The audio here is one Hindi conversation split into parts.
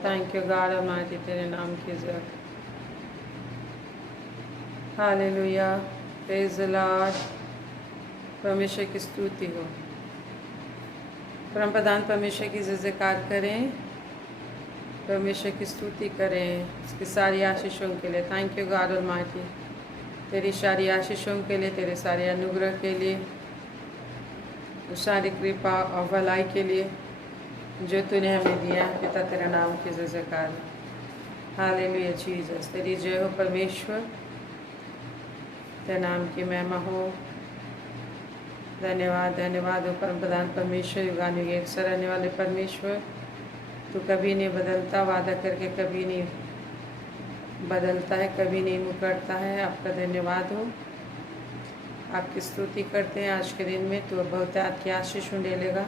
थैंक यू गॉड ऑलमाइटी, तेरे नाम की इज्जत। Hallelujah, praise the Lord. परमेश्वर की स्तुति हो। परम प्रधान परमेश्वर की जयकार करें, परमेश्वर की स्तुति करें उसकी सारी आशीषों के लिए। थैंक यू गॉड ऑलमाइटी, तेरी सारी आशीषों के लिए, तेरे सारे अनुग्रह के लिए, सारी कृपा और भलाई के लिए जो तूने हमें दिया। पिता तेरा नाम की जयकार। हालेलुया जीसस, तेरी जय हो परमेश्वर, तेरे नाम की महिमा हो। धन्यवाद धन्यवाद हो परम प्रधान परमेश्वर, युगानुयुग एक सर रहने वाले परमेश्वर। तू कभी नहीं बदलता, वादा करके कभी नहीं बदलता है, कभी नहीं मुकरता है। आपका धन्यवाद हो, आपकी स्तुति करते हैं। आज के दिन में तो बहुत आपकी आशीष उंडेलेगा,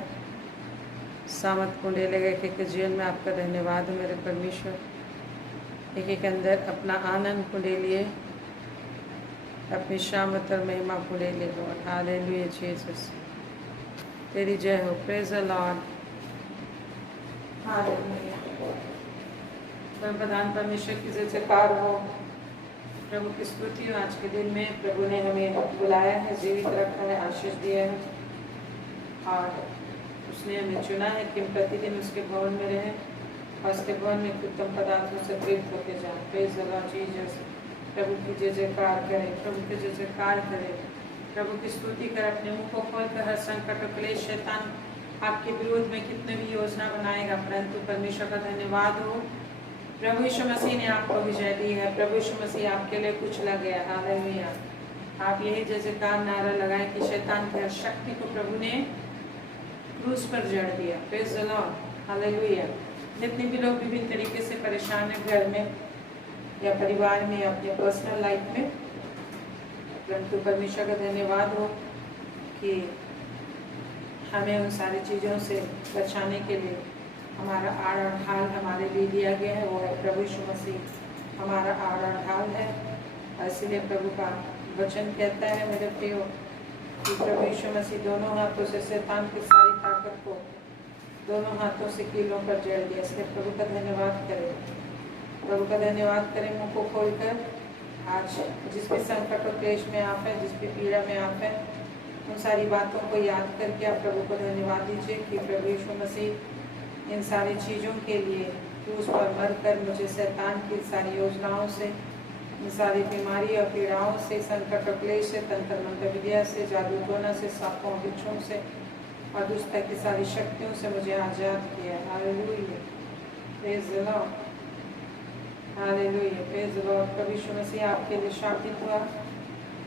सामर्थ उंडेलेगा एक एक के जीवन में। आपका धन्यवाद हो मेरे परमेश्वर। एक एक अंदर अपना आनंद उंडेलिए, अपनी शामत और महिमा उंडेलिए लॉर्ड। हालेलुया जीसस, तेरी जय हो। Praise the Lord. हालेलुया, परम प्रधान परमेश्वर की जयकार हो, प्रभु की स्तुति हो। आज के दिन में प्रभु ने हमें बुलाया है, जीवित रखा है, आशीष दिया है और उसने हमें चुना है कि हम प्रतिदिन उसके भवन में रहें और उसके भवन में उत्तम पदार्थों से प्रेरित होते जाएं। Praise the Lord Jesus. प्रभु की जय जयकार करें, प्रभु की जय जयकार करें, प्रभु की स्तुति कर। अपने मुंह को खोलकर हर संकट और क्लेश शैतान आपके विरोध में कितने भी योजना बनाएगा, परंतु परमेश्वर का धन्यवाद हो, प्रभु यीशु मसीह ने आपको विजय दी है। प्रभु यीशु मसीह आपके लिए कुचला गया। हालेलुया। आप यही जय जयकार नारा लगाएं कि शैतान की हर शक्ति को प्रभु ने क्रूस पर जड़ दिया। Praise the Lord. हालेलुया। जितने भी लोग विभिन्न तरीके से परेशान हैं, घर में या परिवार में या अपने पर्सनल लाइफ में, परंतु परमेश्वर का धन्यवाद हो कि हमें उन सारी चीज़ों से बचाने के लिए हमारा आड़ और ढाल हमारे लिए दिया गया है, वो है प्रभु यीशु मसीह हमारा आड़ और ढाल है। और इसीलिए प्रभु का वचन कहता है मेरे प्रियो कि प्रभु यीशु मसीह दोनों हाथों से शैतान की सारी ताकत को दोनों हाथों से कीलों पर जड़ दिया। इसलिए प्रभु का धन्यवाद करें, प्रभु का धन्यवाद करें मुँह को खोलकर। आज जिस भी संकट और क्लेश में आप हैं, जिस भी पीड़ा में आप हैं, उन सारी बातों को याद करके आप प्रभु को धन्यवाद दीजिए कि प्रभु यीशु मसीह इन सारी चीज़ों के लिए क्रूस पर मरकर मुझे शैतान की सारी योजनाओं से, इन सारी बीमारी और पीड़ाओं से, संकट और क्लेश से, तंत्र मंत्र विद्या से, जादू टोना से, सांपों बिच्छों से और दुष्टता की सारी शक्तियों से मुझे आज़ाद किया। Hallelujah, praise the Lord. Hallelujah, praise the Lord. प्रभु यीशु मसीह आपके लिए शापित हुआ।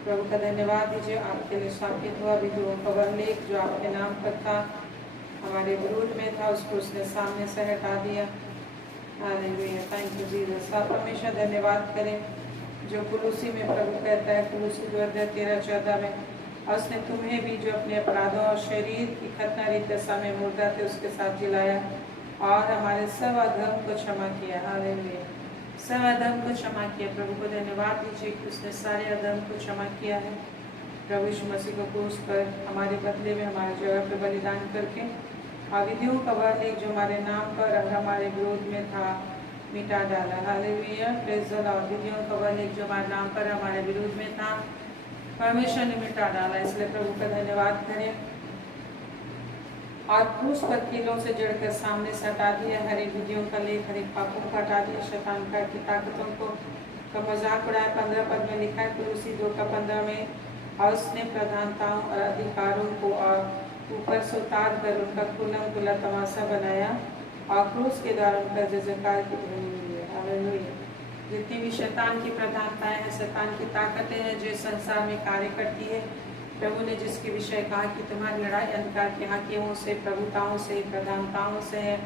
प्रभु का धन्यवाद दीजिए, आपके लिए शापित हुआ। विधुओं का वरलेख जो आपके नाम पर था, हमारे विरोध में था, उसको उसने सामने से हटा दिया। Hallelujah, thank you Jesus. आप हमेशा धन्यवाद करें जो कुलूसी में प्रभु कहता है, कुलूसी 2:13-14 में, और उसने तुम्हें भी जो अपने अपराधों और शरीर की खतनारी दशा में मुर्दा थे उसके साथ जिलाया और हमारे सब अधर्म को क्षमा किया। हालेलुया, सब अधर्म को क्षमा किया। प्रभु को धन्यवाद दीजिए कि उसने सारे अधर्म को क्षमा किया है। प्रभु यीशु मसीह को क्रूस पर हमारे बदले में हमारे जगह पर बलिदान करके और विधियों का वरलेख जो हमारे नाम पर और हमारे विरोध में था मिटा डाला। Hallelujah, praise the Lord. विधियों का वरलेख जो हमारे नाम पर हमारे विरोध में था, परमेश्वर ने मिटा डाला। इसलिए प्रभु का धन्यवाद करें। और क्रूस पर कीलों से जड़कर सामने से हटा दिया हर एक विधियों का लेख, हर एक पापों को हटा दिया, शैतान का की ताकतों को का मजाक उड़ाया। 15 पद में लिखा है कुलूसी 2:15 में, और उसने प्रधानताओं और अधिकारों को और ऊपर से उतार कर उनका खुल्लम खुल्ला तमाशा बनाया और क्रूस के द्वारा उनका जय जयकार की ध्वनि हुई है। हालेलुया। जितनी भी शैतान की प्रधानताएं हैं, शैतान की ताकतें हैं जो संसार में कार्य करती है, प्रभु ने जिसके विषय कहा कि तुम्हारी लड़ाई अंधकार के हाकिमों से, प्रभुताओं से, प्रधानताओं से है,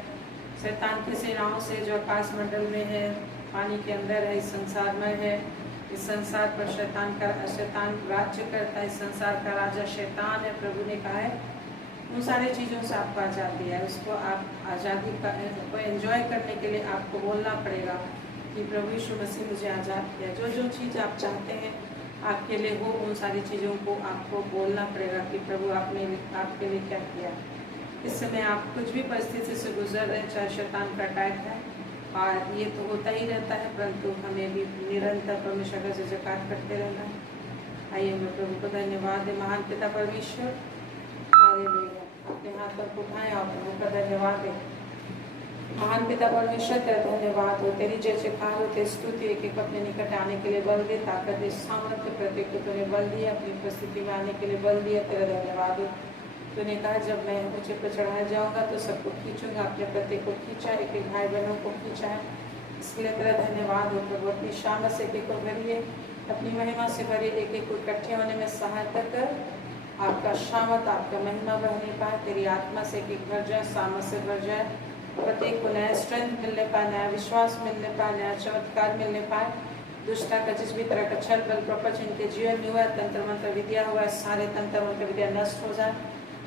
शैतान की सेनाओं से जो आकाश मंडल में है, पानी के अंदर है, इस संसार में है। इस संसार पर शैतान राज्य करता है। इस संसार का राजा शैतान है। प्रभु ने कहा है उन सारी चीज़ों से आपको आज़ादी है। उसको आप आज़ादी को एंजॉय करने के लिए आपको बोलना पड़ेगा कि प्रभु यीशु मसीह मुझे आज़ाद किया। जो जो चीज़ आप चाहते हैं आपके लिए हो, उन सारी चीज़ों को आपको बोलना पड़ेगा कि प्रभु आपने आपके लिए क्या किया। इस समय आप कुछ भी परिस्थिति से गुजर रहे हैं, चाहे शैतान का अटैक है, और ये तो होता ही रहता है, परंतु हमें भी निरंतर परमेश्वर का जयकार करते रहना है। आइए मैं प्रभु को धन्यवाद दे। महान पिता परमेश्वर, हालेलुया, अपने हाथों को उठाएं और प्रभु का धन्यवाद दें। महान पिता परमेश्वर, तेरा धन्यवाद हो, तेरी जय जयकार हो, तेरी स्तुति। एक एक अपने निकट आने के लिए बल दे, ताकत दे, सामर्थ्य, प्रत्येक को तूने बल दिया, अपनी उपस्थिति में आने के लिए बल दिया। तेरा धन्यवाद हो। तूने कहा जब मैं ऊंचे पर चढ़ाया जाऊंगा तो सबको खींचूंगा, अपने प्रत्येक को खींचा, एक एक भाई बहनों को खींचा है। इसके लिए तेरा धन्यवाद हो प्रभु। अपनी शामत से एक एक को भरिए, अपनी महिमा से भरिए, एक एक को इकट्ठे होने में सहायता कर। आपका शामत, आपका महिमा बहने पाए, तेरी आत्मा से एक एक भर जाए, सामत से भर जाए, प्रत्येक को नया स्ट्रेंथ मिलने पाए, नया विश्वास मिलने पाए, नया चमत्कार मिलने पाए। दुष्टा का जिस भी तरह का छल बल प्रपंच इनके जीवन में हुआ है, तंत्र मंत्र विद्या हुआ है, सारे तंत्र मंत्र विद्या नष्ट हो जाए।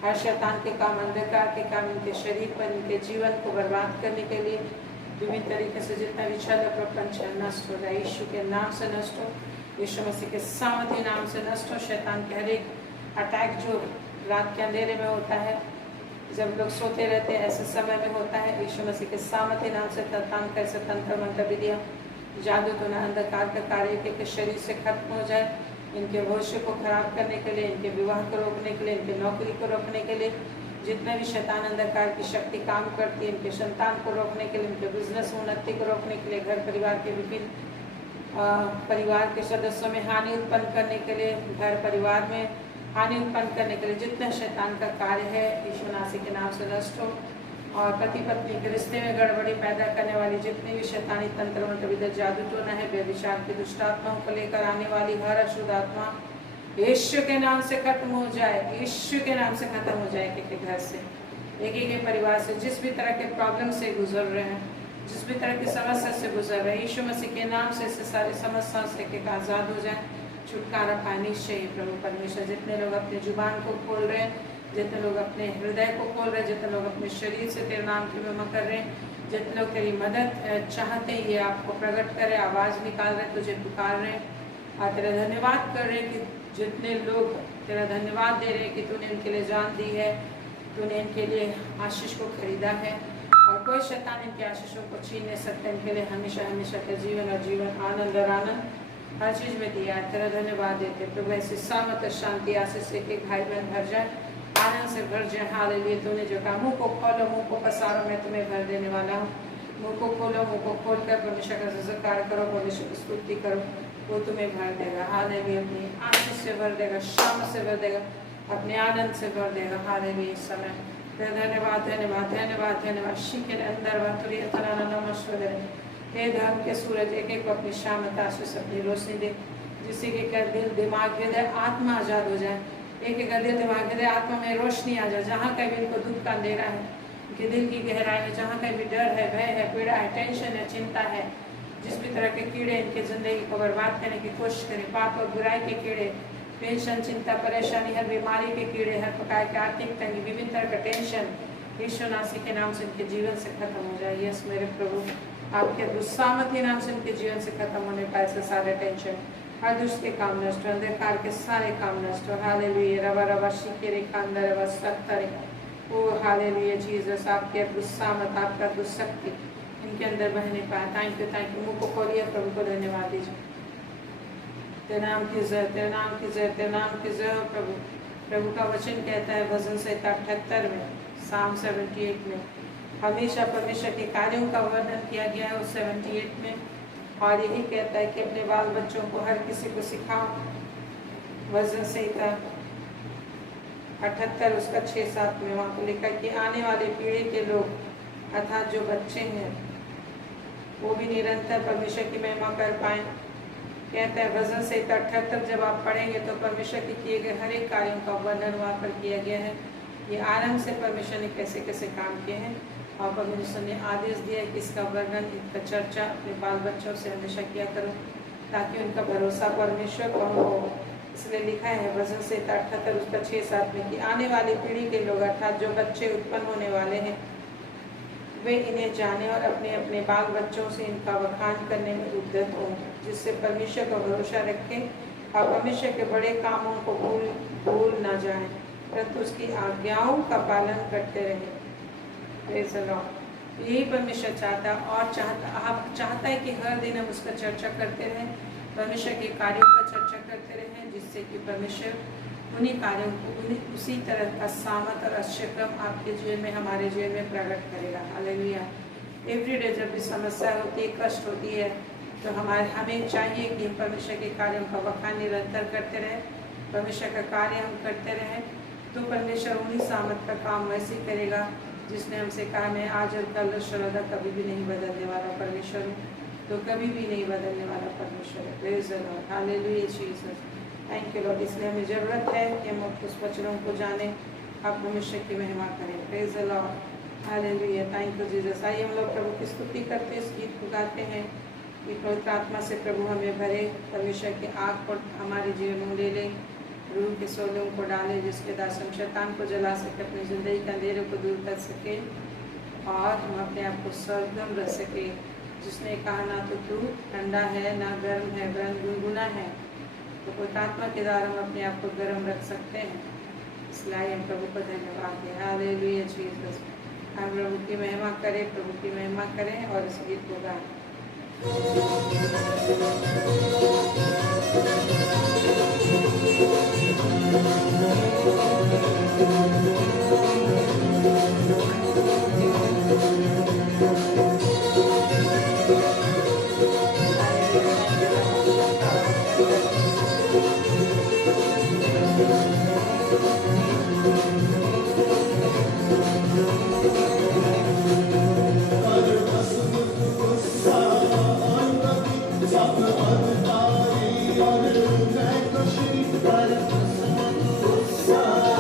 हर शैतान के काम, अंधकार के काम इनके शरीर पर, इनके जीवन को बर्बाद करने के लिए विभिन्न तरीके से जितना भी छल प्रपंच है नष्ट हो जाए। यीशु के नाम से नष्ट हो, यीशु मसीह के सामर्थ्य नाम से नष्ट हो। शैतान के हर एक अटैक जो रात के अंधेरे में होता है, जब लोग सोते रहते हैं, ऐसे समय में होता है, यीशु मसीह के सामर्थ्य नाम से तत्काल कैसे तंत्र मंत्र विधियाँ, जादू तो ना अंधकार का कार्य के शरीर से खत्म हो जाए। इनके भविष्य को खराब करने के लिए, इनके विवाह को रोकने के लिए, इनके नौकरी को रोकने के लिए, जितने भी शैतान अंधकार की शक्ति काम करती है, इनके संतान को रोकने के लिए, इनके बिजनेस उन्नति को रोकने के लिए, घर परिवार के विभिन्न परिवार के सदस्यों में हानि उत्पन्न करने के लिए, घर परिवार में हानि उत्पन्न करने के लिए जितने शैतान का कार्य है, यीशु मसीह के नाम से नष्ट हो। और पति पत्नी के रिश्ते में गड़बड़ी पैदा करने वाली जितनी भी शैतानी तंत्र मंत्र विद्या, जादू टोना है, व्यभिचार की दुष्ट आत्माओं को लेकर आने वाली हर अशुद्ध आत्मा यीशु के नाम से खत्म हो जाए, यीशु के नाम से खत्म हो जाए। एक घर से, एक एक परिवार से, जिस भी तरह के प्रॉब्लम से गुजर रहे हैं, जिस भी तरह की समस्या से गुजर रहे हैं, यीशु मसीह के नाम से सारी समस्याओं से एक आज़ाद हो जाए, छुटकारा पाए निश्चय ही प्रभु परमेश्वर। जितने लोग अपने जुबान को खोल रहे हैं, जितने लोग अपने हृदय को खोल रहे हैं, जितने लोग अपने शरीर से तेरे नाम की महिमा कर रहे हैं, जितने लोग तेरी मदद चाहते हैं, ये आपको प्रकट करे, आवाज़ निकाल रहे, तुझे पुकार रहे हैं और तेरा धन्यवाद कर रहे हैं कि जितने लोग तेरा धन्यवाद दे रहे हैं कि तूने इनके लिए जान दी है, तूने इनके लिए आशीष को खरीदा है और कोई शैतान इनके आशीषों को छीन नहीं सकता। इनके लिए हमेशा हमेशा का जीवन और जीवन आनंद और आनंद हर चीज़ में दिया है। तेरा धन्यवाद देते प्रभु। ऐसी सामत शांति आशीष से एक भाई बहन भर जाए, आनंद से भर जाए। हालेलुया। तूने जो कहा मुँह को खोलो, मुँह को पसारो, मैं तुम्हें भर देने वाला हूँ। मुँह को खोलो, मुँह को खोल कर परमेश्वर का जयकार करो, परमेश्वर की स्तुति करो, वो तुम्हें भर देगा। हालेलुया। अपनी आशीष से भर देगा, शाम से भर देगा, अपने आनंद से भर देगा। हालेलुया। इस समय धन्यवाद धन्यवाद धन्यवाद धन्यवाद। शीघ्र अंदर वातुरी अतराना नमस्कार। हे धर्म के सूरज, एक एक को अपनी शामत आशीष अपनी रोशनी दे, जिससे कि दिल दिमाग हृदय आत्मा आजाद हो जाए। एक एक दिल दिमाग हृदय आत्मा में रोशनी आ जाए। जहाँ कहीं भी इनको दुख का अंधेरा है, उनके दिल की गहराई में जहाँ कहीं भी डर है, भय है, पीड़ा है, टेंशन है, चिंता है, जिस भी तरह के कीड़े इनके जिंदगी को बर्बाद करने की कोशिश करें, पाप और बुराई के कीड़े, टेंशन, चिंता, परेशानी, हर बीमारी के कीड़े, हर प्रकार के आर्थिक तंगी, विभिन्न तरह का टेंशन, यीशु मसीह के नाम से इनके जीवन से खत्म हो जाए। यस मेरे प्रभु, आपके दुस्सामर्थ्य नाम से इनके जीवन से खत्म होने पाए से सारे टेंशन, हर दुष्ट के काम नष्ट हो, अंधकार के सारे काम नष्ट हो। हालेलुया। रवा रवा शिकेरे कांदर रवा सत्तरे, ओ हालेलुया जीसस। आपके दुस्सामत, आपका दुस्शक्ति इनके अंदर बहने पाए। Thank you, thank you. मुँह को खोलिए, प्रभु को धन्यवाद दीजिए। तेरे नाम की जय, तेरे नाम की जय, तेरे नाम की जय हो प्रभु। प्रभु का वचन कहता है भजन संहिता 78 में, साम 78 में, हमेशा परमेश्वर के कार्यों का वर्णन किया गया है उस 78 में, और यही कहता है कि अपने बाल बच्चों को हर किसी को सिखाओ। भजन संहिता 78 उसका 6-7 में वहाँ पर लिखा कि आने वाले पीढ़ी के लोग अर्थात जो बच्चे हैं वो भी निरंतर परमेश्वर की महिमा कर पाएँ। कहता है भजन संहिता 78 जब आप पढ़ेंगे तो परमेश्वर के किए गए हर एक कार्यों का वर्णन वहाँ पर किया गया है। ये आरंभ से परमेश्वर ने कैसे कैसे काम किए हैं और परमेश्वर ने आदेश दिया है कि इसका वर्णन, इसका चर्चा अपने बाल बच्चों से हमेशा किया करो ताकि उनका भरोसा परमेश्वर पर हो। इसलिए लिखा है भजन संहिता 78 उसका 6-7 में कि आने वाली पीढ़ी के लोग अर्थात जो बच्चे उत्पन्न होने वाले हैं वे इन्हें जाने और अपने अपने बाल बच्चों से इनका बखान करने में उद्यत हों, जिससे परमेश्वर का भरोसा रखें और परमेश्वर के बड़े कामों को भूल ना जाएं, परंतु उसकी आज्ञाओं का पालन करते रहें। Praise the Lord. यही परमेश्वर चाहता और चाहता है कि हर दिन हम उसका चर्चा करते रहें, परमेश्वर के कार्यों का चर्चा करते रहें, जिससे कि परमेश्वर उन्हीं कार्यों को उसी तरह का सामर्थ और आश्चर्यक्रम आपके जीवन में, हमारे जीवन में प्रकट करेगा। हालेलुया। एवरीडे जब भी समस्या होती है, कष्ट होती है, तो हमें चाहिए कि हम परमेश्वर के कार्यों का बखान निरंतर करते रहें, परमेश्वर का कार्य हम करते रहें, तो परमेश्वर उन्हीं सामर्थ का काम वैसे करेगा जिसने हमसे कहा मैं आज और कल और सर्वदा कभी भी नहीं बदलने वाला परमेश्वर हूँ, तो कभी भी नहीं बदलने वाला परमेश्वर है। Praise the Lord. Hallelujah Jesus. Thank you Lord. इसलिए हमें ज़रूरत है कि हम उस वचनों को जानें, आप परमेश्वर की महिमा करें। Praise the Lord. Hallelujah. Thank you Jesus. आइए हम लोग प्रभु की स्तुति करते हैं, इस गीत को गाते हैं कि पवित्र आत्मा से प्रभु हमें भरे, परमेश्वर की आग पर हमारे जीवन में ले ले, रूह के सोलों को डाले, जिसके दास हम शैतान को जला सके, अपनी ज़िंदगी के अंधेरे को दूर कर सके और हम अपने आप को सर्वगम रख सके। जिसने कहा ना तो तू ठंडा है ना गर्म है वरन गुनगुना है, तो पवित्र आत्मा के द्वारा हम अपने आप को गर्म रख सकते हैं। इसलिए हम प्रभु को धन्यवाद दें। Hallelujah Jesus. हम प्रभु की महिमा करें, प्रभु की महिमा करें और इस गीत को गाएं। उत्साह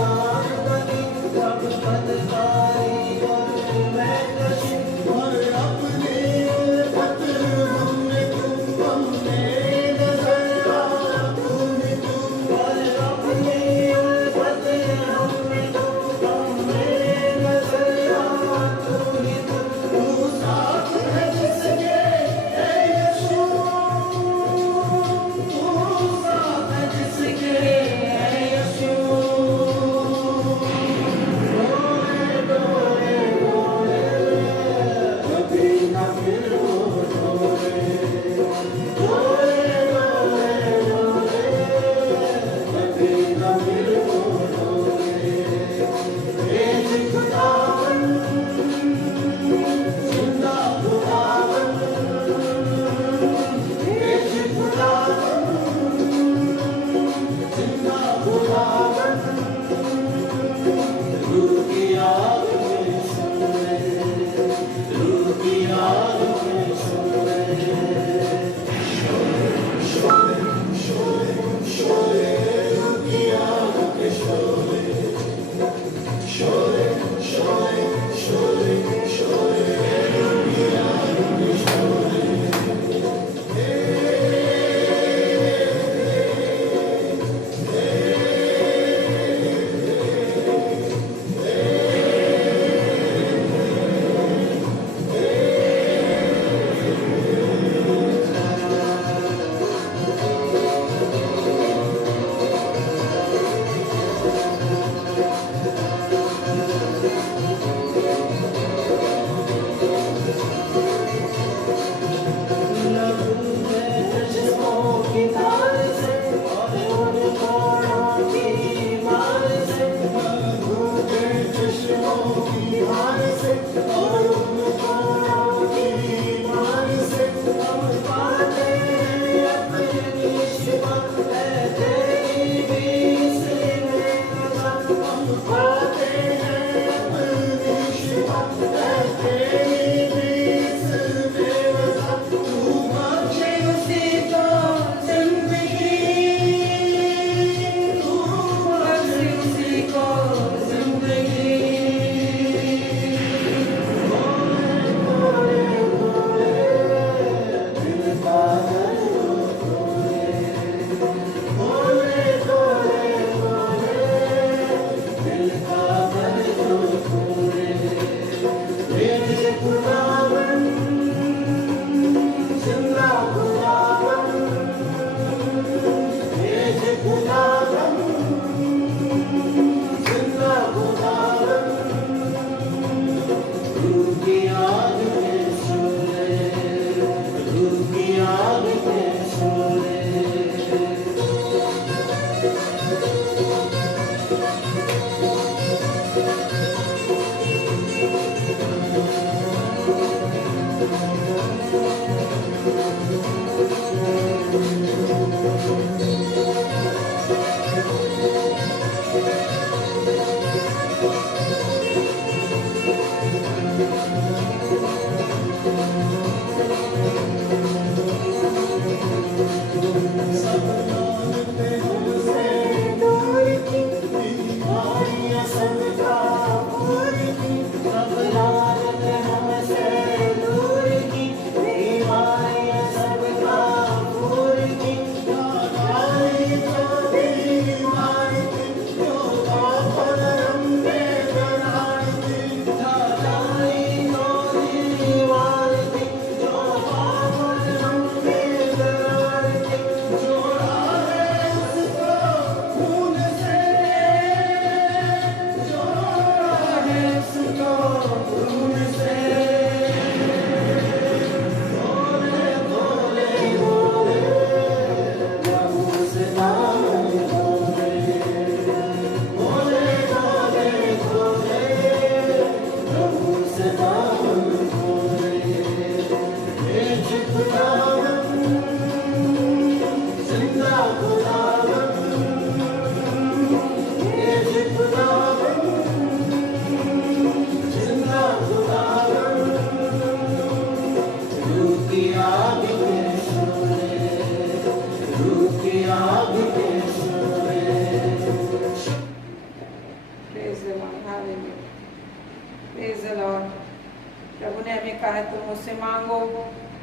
मुझसे मांगो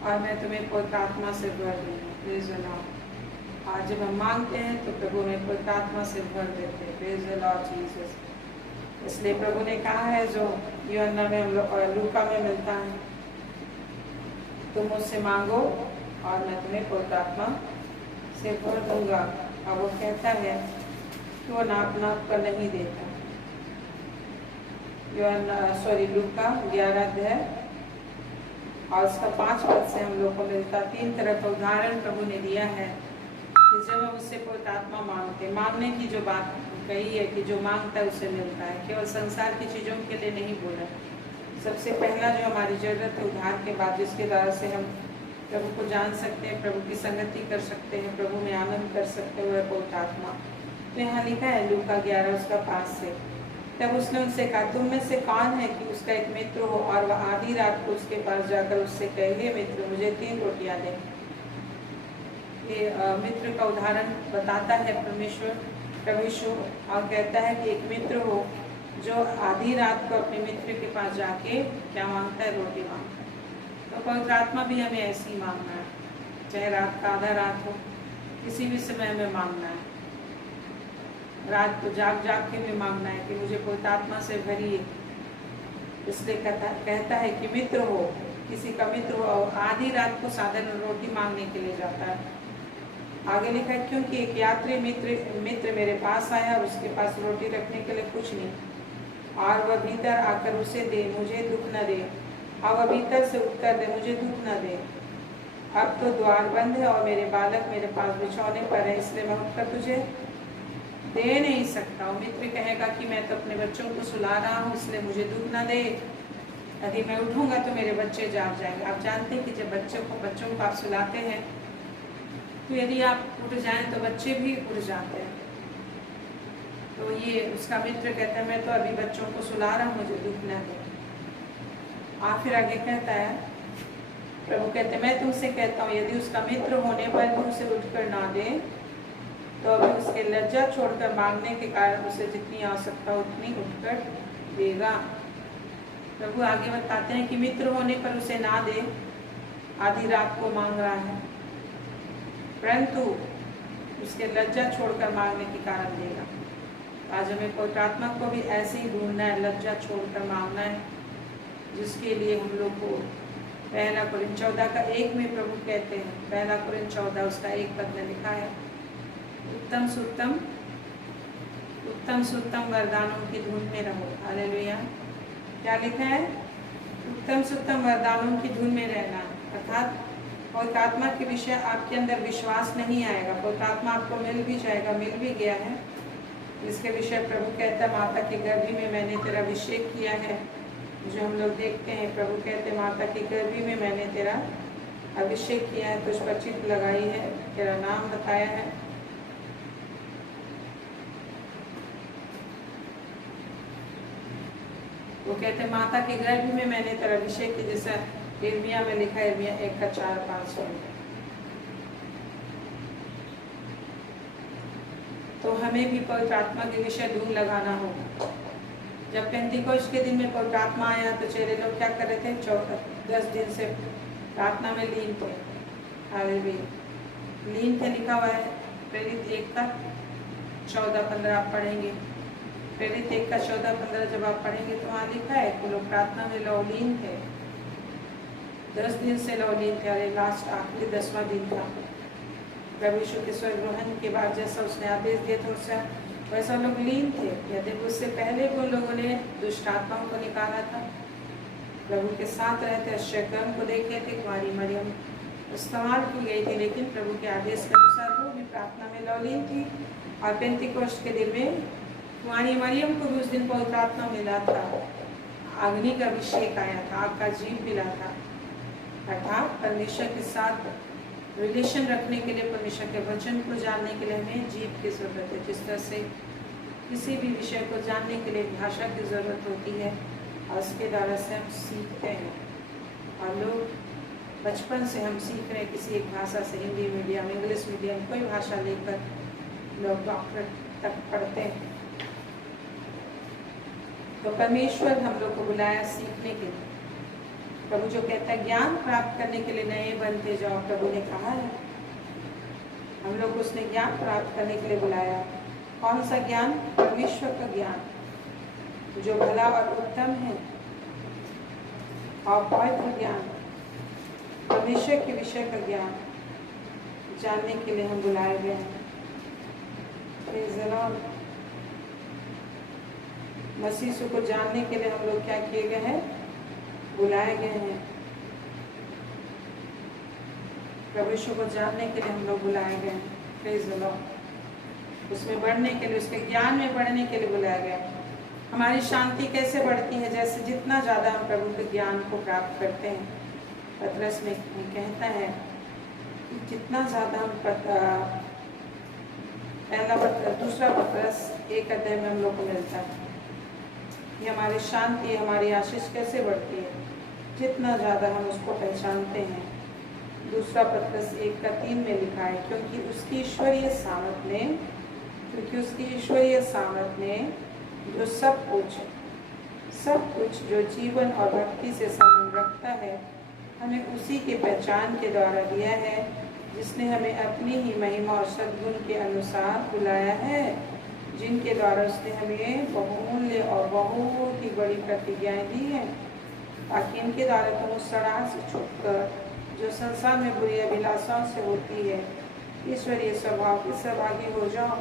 और मैं तुम्हें पवित्र आत्मा से भर दूंगा। Praise the Lord. आज जब हम मांगते हैं तो प्रभु हमें पवित्र आत्मा से भर देते हैं। Praise the Lord Jesus. इसलिए प्रभु ने कहा है जो यूहन्ना में हम लोग लूका में मिलता है, तुम मुझसे मांगो और मैं तुम्हें पवित्र आत्मा से भर दूंगा। और वो कहता है कि वो नाप कर नहीं देता। लूका 11 अध्याय और उसका 5 पद से हम लोग को मिलता 3 तरह का उदाहरण प्रभु ने दिया है कि जब हम उससे पवित्र आत्मा मांगते, मांगने की जो बात कही है कि जो मांगता है उसे मिलता है, केवल संसार की चीज़ों के लिए नहीं बोला। सबसे पहला जो हमारी ज़रूरत है उद्धार के बाद, जिसके द्वारा से हम प्रभु को जान सकते हैं, प्रभु की संगति कर सकते हैं, प्रभु में आनंद कर सकते हैं, वह पवित्र आत्मा। तो यहाँ लिखा है लूका 11 उसका 5 से, तब उसने उनसे कहा, तुम में से कौन है कि उसका एक मित्र हो और वह आधी रात को उसके पास जाकर उससे कहे, हे मित्र मुझे 3 रोटियां दे। ये मित्र का उदाहरण बताता है परमेश्वर और कहता है कि एक मित्र हो जो आधी रात को अपने मित्र के पास जाके क्या मांगता है, रोटी मांगता है। तो पवित्र आत्मा भी हमें ऐसे ही मांगना है, चाहे रात का आधा रात हो, किसी भी समय हमें मांगना है। रात को जाग के भी मांगना है कि मुझे पवित्र आत्मा से भरिए। इसलिए कहता है कि मित्र हो, किसी का मित्र हो और आधी रात को साधारण रोटी मांगने के लिए जाता है। आगे लिखा है, क्योंकि एक यात्री मित्र मेरे पास आया और उसके पास रोटी रखने के लिए कुछ नहीं, और वह भीतर आकर उसे दे, मुझे दुख न दे, और वह भीतर से उत्तर दे, मुझे दुख न दे। अब तो द्वार बंद है और मेरे बालक मेरे पास बिछौने पर है, इसलिए मैं उठकर तुझे दे नहीं सकता हूँ। मित्र कहेगा कि मैं तो अपने बच्चों को सुला रहा हूँ, इसलिए मुझे दुख न दे, यदि मैं उठूँगा तो मेरे बच्चे जाग जाएंगे। आप जानते हैं कि जब बच्चों को आप सुलाते हैं तो यदि आप उठ जाएं तो बच्चे भी उठ जाते हैं। तो ये उसका मित्र कहता है, मैं तो अभी बच्चों को सुला रहा हूँ, मुझे दुख न दे। फिर आगे कहता है, प्रभु कहते हैं, मैं तुमसे कहता हूँ यदि उसका मित्र होने पर भी उसे उठकर ना दे तो अभी उसके लज्जा छोड़कर मांगने के कारण उसे जितनी आवश्यकता उतनी उठकर देगा। प्रभु आगे बताते हैं कि मित्र होने पर उसे ना दे, आधी रात को मांग रहा है, परंतु उसके लज्जा छोड़कर मांगने के कारण देगा। आज हमें पवित्र आत्मा को भी ऐसे ही ढूंढना है, लज्जा छोड़कर मांगना है, जिसके लिए हम लोग को 1 कोरिन्थियों 14 का 1 में प्रभु कहते हैं, 1 कोरिन्थियों 14 उसका 1 पद में लिखा है, उत्तम सुत्तम वरदानों की धुन में रहो। हालेलुया। क्या लिखा है? उत्तम सुत्तम वरदानों की धुन में रहना, अर्थात पवित्र आत्मा के विषय आपके अंदर विश्वास नहीं आएगा। पवित्र आत्मा आपको मिल भी जाएगा, मिल भी गया है। इसके विषय प्रभु कहता है, माता की गर्भी में मैंने तेरा अभिषेक किया है। जो हम लोग देखते हैं, प्रभु कहते हैं, माता की गर्भी में मैंने तेरा अभिषेक किया है, तुझ पर चिन्ह लगाई है, तेरा नाम बताया है। वो कहते हैं, माता की गर्भ में मैंने तेरा अभिषेक किया, जैसा यिर्मयाह में लिखा है, यिर्मयाह 1 का 4-5। तो हमें भी पवित्र आत्मा के विषय धूम लगाना होगा। जब पेंतिकोस्त के दिन में पवित्र आत्मा आया तो चेले लोग क्या कर रहे थे? 10 दिन से प्रार्थना में लीन थे। हालेलुया। लीन थे लिखा हुआ है प्रेरित 1 का 14-15 आप पढ़ेंगे। प्रेरित 1 का 14-15 जब आप पढ़ेंगे तो वहाँ लिखा है कि लोग प्रार्थना में लौलीन थे, 10 दिन से लौलीन थे। अरे लास्ट आखिरी 10वां दिन था। प्रभु यीशु के स्वर्ग ग्रहण के बाद जैसा उसने आदेश दिया था उससे वैसा लोग लीन थे। यदि उससे पहले भी उन लोगों ने दुष्ट आत्माओं को निकाला था, प्रभु के साथ रहते अश्चर्यक्रम को देखे थे, कुंवारी मरियम इस्तेमाल की गई थी, लेकिन प्रभु के आदेश के अनुसार वो भी प्रार्थना में लौलीन थी। और पेंतिकोस्त के दिन में कुंवारी मरियम को भी उस दिन पवित्र आत्मा मिला था, अग्नि का अभिषेक आया था, आग का जीव मिला था। अर्थात परमेश्वर के साथ रिलेशन रखने के लिए, परमेश्वर के वचन को जानने के लिए हमें जीव की ज़रूरत है। जिस तरह से किसी भी विषय को जानने के लिए भाषा की ज़रूरत होती है और उसके द्वारा से हम सीखते हैं। और लोग बचपन से हम सीख रहे हैं किसी एक भाषा से, हिंदी मीडियम, इंग्लिश मीडियम, कोई भाषा लेकर लोग डॉक्टर तक पढ़ते हैं। तो परमेश्वर हम लोग को बुलाया सीखने के लिए। प्रभु जो कहता है ज्ञान प्राप्त करने के लिए नए बनते जाओ, प्रभु ने कहा है। हम लोग उसने ज्ञान प्राप्त करने के लिए बुलाया। कौन सा ज्ञान? परमेश्वर का ज्ञान, जो भला और उत्तम है, और पवित्र ज्ञान, परमेश्वर के विषय का ज्ञान जानने के लिए हम बुलाए गए हैं। मसीह यीशु को जानने के लिए हम लोग क्या किए गए हैं? बुलाए गए हैं। प्रभु यीशु को जानने के लिए हम लोग बुलाए गए हैं। Praise the Lord. उसमें बढ़ने के लिए, उसके ज्ञान में बढ़ने के लिए बुलाया गया। हमारी शांति कैसे बढ़ती है? जैसे जितना ज़्यादा हम प्रभु के ज्ञान को प्राप्त करते हैं। पतरस में कहता है कि जितना ज़्यादा हम दूसरा पतरस 1 अध्याय में हम लोग को मिलता है कि हमारी शांति, हमारी आशीष कैसे बढ़ती है जितना ज़्यादा हम उसको पहचानते हैं। दूसरा पतरस 1:3 में लिखा है, क्योंकि उसकी ईश्वरीय सामर्थ ने जो सब कुछ जो जीवन और भक्ति से संबंध रखता है, हमें उसी के पहचान के द्वारा दिया है, जिसने हमें अपनी ही महिमा और सद्गुण के अनुसार बुलाया है, जिनके द्वारा उसने हमें बहुमूल्य और बहुत ही बड़ी प्रतिज्ञाएं दी हैं, ताकि इनके द्वारा तुम उस सड़ाह से छूटकर जो संसार में बुरी अभिलाषाओं से होती है, ईश्वरीय स्वभाव के सहभागी हो जाओ।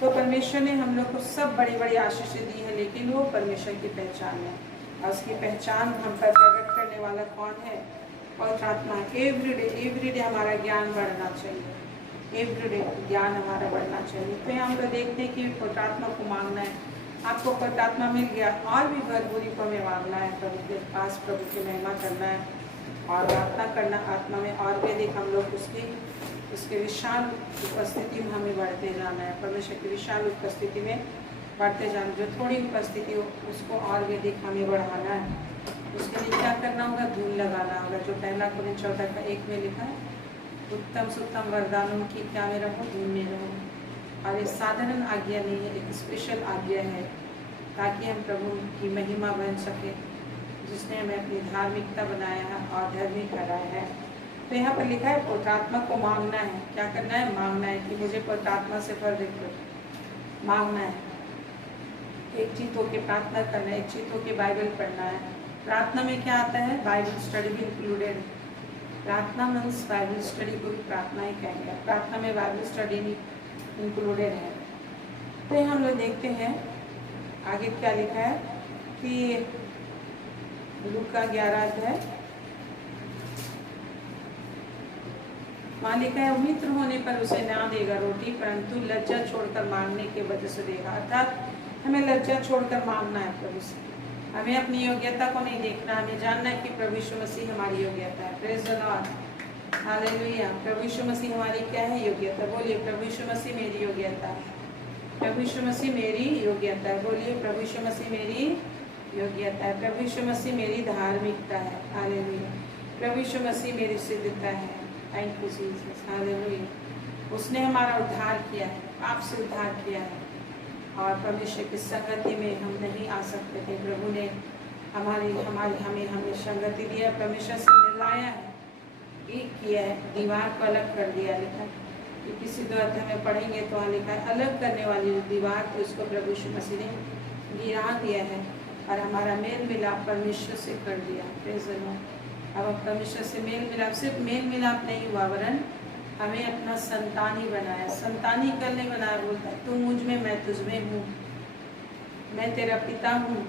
तो परमेश्वर ने हम लोग को सब बड़ी बड़ी आशीषें दी है, लेकिन वो परमेश्वर की पहचान है, और उसकी पहचान हम पर प्रकट करने वाला कौन है? पवित्र आत्मा। एवरीडे हमारा ज्ञान बढ़ना चाहिए, एवरीडे ज्ञान हमारा बढ़ना चाहिए। तो यहाँ हम देखते हैं कि पवित्र आत्मा को मांगना है। आपको पवित्र आत्मा मिल गया, और भी भरपूरी को हमें मांगना है, प्रभु के पास प्रभु की महिमा करना है और प्रार्थना करना आत्मा में, और भी अधिक हम लोग उसके विशाल उपस्थिति में हमें बढ़ते जाना है। परमेश्वर की विशाल उपस्थिति में बढ़ते जाना, जो थोड़ी उपस्थिति हो उसको और भी अधिक हमें बढ़ाना है। उसके लिए क्या करना होगा? धूल लगाना होगा, जो 1 कोरिन्थियों 14:1 में लिखा है, उत्तम से उत्तम वरदानों की क्या में रहो? धूल में रहो। और ये साधारण आज्ञा नहीं है, एक स्पेशल आज्ञा है, ताकि हम प्रभु की महिमा बन सके, जिसने हमें अपनी धार्मिकता बनाया है और धर्मी कराया है। तो यहाँ पर लिखा है पवित्र आत्मा को मांगना है। क्या करना है? मांगना है कि मुझे पवित्र आत्मा से भर दे। मांगना है, एक चीज होके प्रार्थना करना है, एक चीज होके बाइबल पढ़ना है। प्रार्थना में क्या आता है? बाइबल स्टडी भी इंक्लूडेड है। प्रार्थना मीन्स बाइबल स्टडी को भी प्रार्थना ही कहेंगे। प्रार्थना में बाइबल स्टडी भी इंक्लूडेड है। तो यहाँ हम लोग देखते हैं आगे क्या लिखा है कि लूका 11 अध्याय वहाँ लिखा है, मित्र होने पर उसे ना देगा रोटी, परंतु लज्जा छोड़कर मांगने के वजह से देगा। अर्थात हमें लज्जा छोड़कर मांगना है प्रभु से। हमें अपनी योग्यता को नहीं देखना, हमें जानना है कि प्रभु यीशु मसीह हमारी योग्यता है। Praise the Lord, hallelujah. प्रभु यीशु मसीह हमारी क्या है? योग्यता। बोलिए, प्रभु यीशु मसीह मेरी योग्यता है। प्रभु यीशु मसीह मेरी योग्यता है। बोलिए, प्रभु यीशु मसीह मेरी योग्यता है। प्रभु यीशु मसीह मेरी धार्मिकता है। हालेलुया। प्रभु यीशु मसीह मेरी सिद्धता है। Thank you Jesus, hallelujah. उसने हमारा उद्धार किया है, पाप से उद्धार किया है, और परमेश्वर की संगति में हम नहीं आ सकते थे। प्रभु ने हमें संगति दिया, परमेश्वर से मिलाया है, एक किया है, दीवार को अलग कर दिया। लिखा कि किसी 2 अध्याय में पढ़ेंगे तो वहाँ लिखा है, अलग करने वाली जो दीवार थी उसको प्रभु यीशु मसीह ने गिरा दिया है, और हमारा मेल मिलाप परमेश्वर से कर दिया। Praise the Lord. अब परमेश्वर से मेल मिलाप, सिर्फ मेल मिलाप नहीं हुआ, वरन हमें अपना संतान ही बनाया। संतान ही कल नहीं बनाया, बोलता है तू मुझ में, मैं तुझ में हूँ, मैं तेरा पिता हूँ,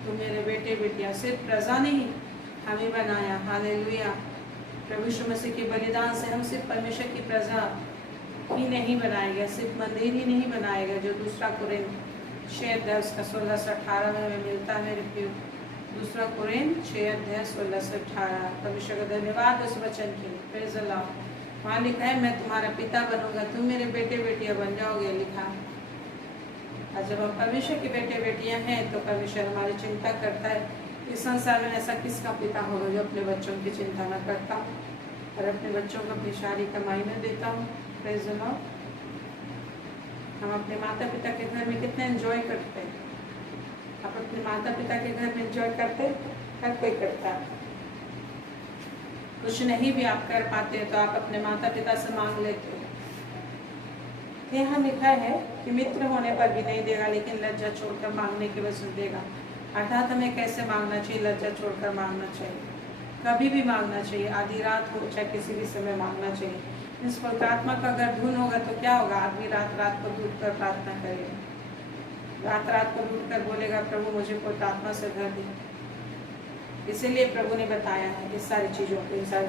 तू मेरे बेटे बेटियाँ। सिर्फ प्रजा नहीं हमें बनाया। हालेलुया। प्रभु यीशु मसीह के बलिदान से हम सिर्फ परमेश्वर की प्रजा ही नहीं बनाया गया, सिर्फ मंदिर ही नहीं बनाया गया, जो 2 कोरिन्थ 6 अध्याय उसका 16 से 18 में हमें मिलता है रिव्यू। 2 कोरिन्थ 6 अध्याय 16 से 18। परमेश्वर का धन्यवाद उस वचन के लिए। Praise the Lord. वहाँ लिखा है, मैं तुम्हारा पिता बनूंगा, तुम मेरे बेटे बेटियां बन जाओगे। लिखा है, और जब हम परमेश्वर के बेटे बेटियां हैं तो परमेश्वर हमारी चिंता करता है। इस संसार में ऐसा किसका पिता होगा जो अपने बच्चों की चिंता न करता हूँ और अपने बच्चों को अपनी सारी कमाई में देता हूँ। Praise the Lord. हम अपने माता पिता के घर में कितने एंजॉय करते हैं। आप अपने माता पिता के घर में एंजॉय करते? हर कोई करता है। कुछ नहीं भी आप कर पाते हैं तो आप अपने माता पिता से मांग लेते हो। यहाँ लिखा है कि मित्र होने पर भी नहीं देगा, लेकिन लज्जा छोड़कर मांगने के वचन देगा। अर्थात हमें कैसे मांगना चाहिए? लज्जा छोड़कर मांगना चाहिए, कभी भी मांगना चाहिए, आधी रात हो चाहे किसी भी समय मांगना चाहिए। इस पवित्रात्मा का अगर धुन होगा तो क्या होगा? आदमी रात रात को ढूंढ कर प्रार्थना करेगा, रात रात को ढूंढ कर बोलेगा प्रभु मुझे पवित्रात्मा से भर दे। इसीलिए प्रभु ने बताया है इस सारी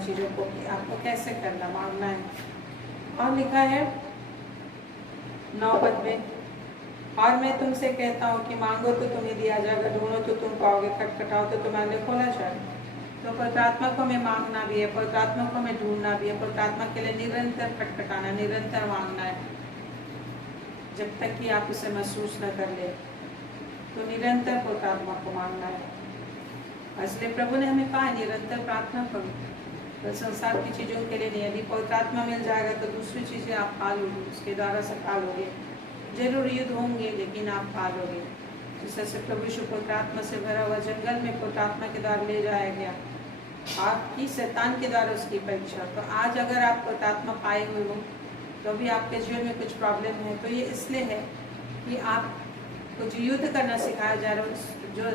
चीज़ों को कि आपको कैसे करना, मांगना है। और लिखा है 9 पद में, और मैं तुमसे कहता हूँ कि मांगो तो तुम्हें दिया जाएगा, ढूंढो तो तुम पाओगे, खटखटाओ तो तुम्हारे लिए खोला जाएगा। तो पवित्रात्मा को हमें मांगना भी है, पवित्रात्मा को हमें ढूंढना भी है, पवित्रात्मा के लिए निरंतर खटखटाना, निरंतर मांगना है। जब तक कि आप उसे महसूस न कर ले तो निरंतर पवित्रात्मा को मांगना है। इसलिए प्रभु ने हमें कहा निरंतर प्रार्थना करो, तो संसार की चीज़ों के लिए नहीं। यदि पवित्रात्मा मिल जाएगा तो दूसरी चीज़ें आप पालोगे, उसके द्वारा से पालोगे। जरूर युद्ध होंगे लेकिन आप पालोगे। जिससे प्रभु यीशु पवित्रात्मा से भरा हुआ जंगल में पवित्रात्मा के द्वारा ले जाया गया, आपकी शैतान के द्वारा उसकी परीक्षा। तो आज अगर आप पवित्रात्मा पाए हुए हो तो भी आपके जीवन में कुछ प्रॉब्लम है, तो ये इसलिए है कि आपको जो युद्ध करना सिखाया जा रहा है, जो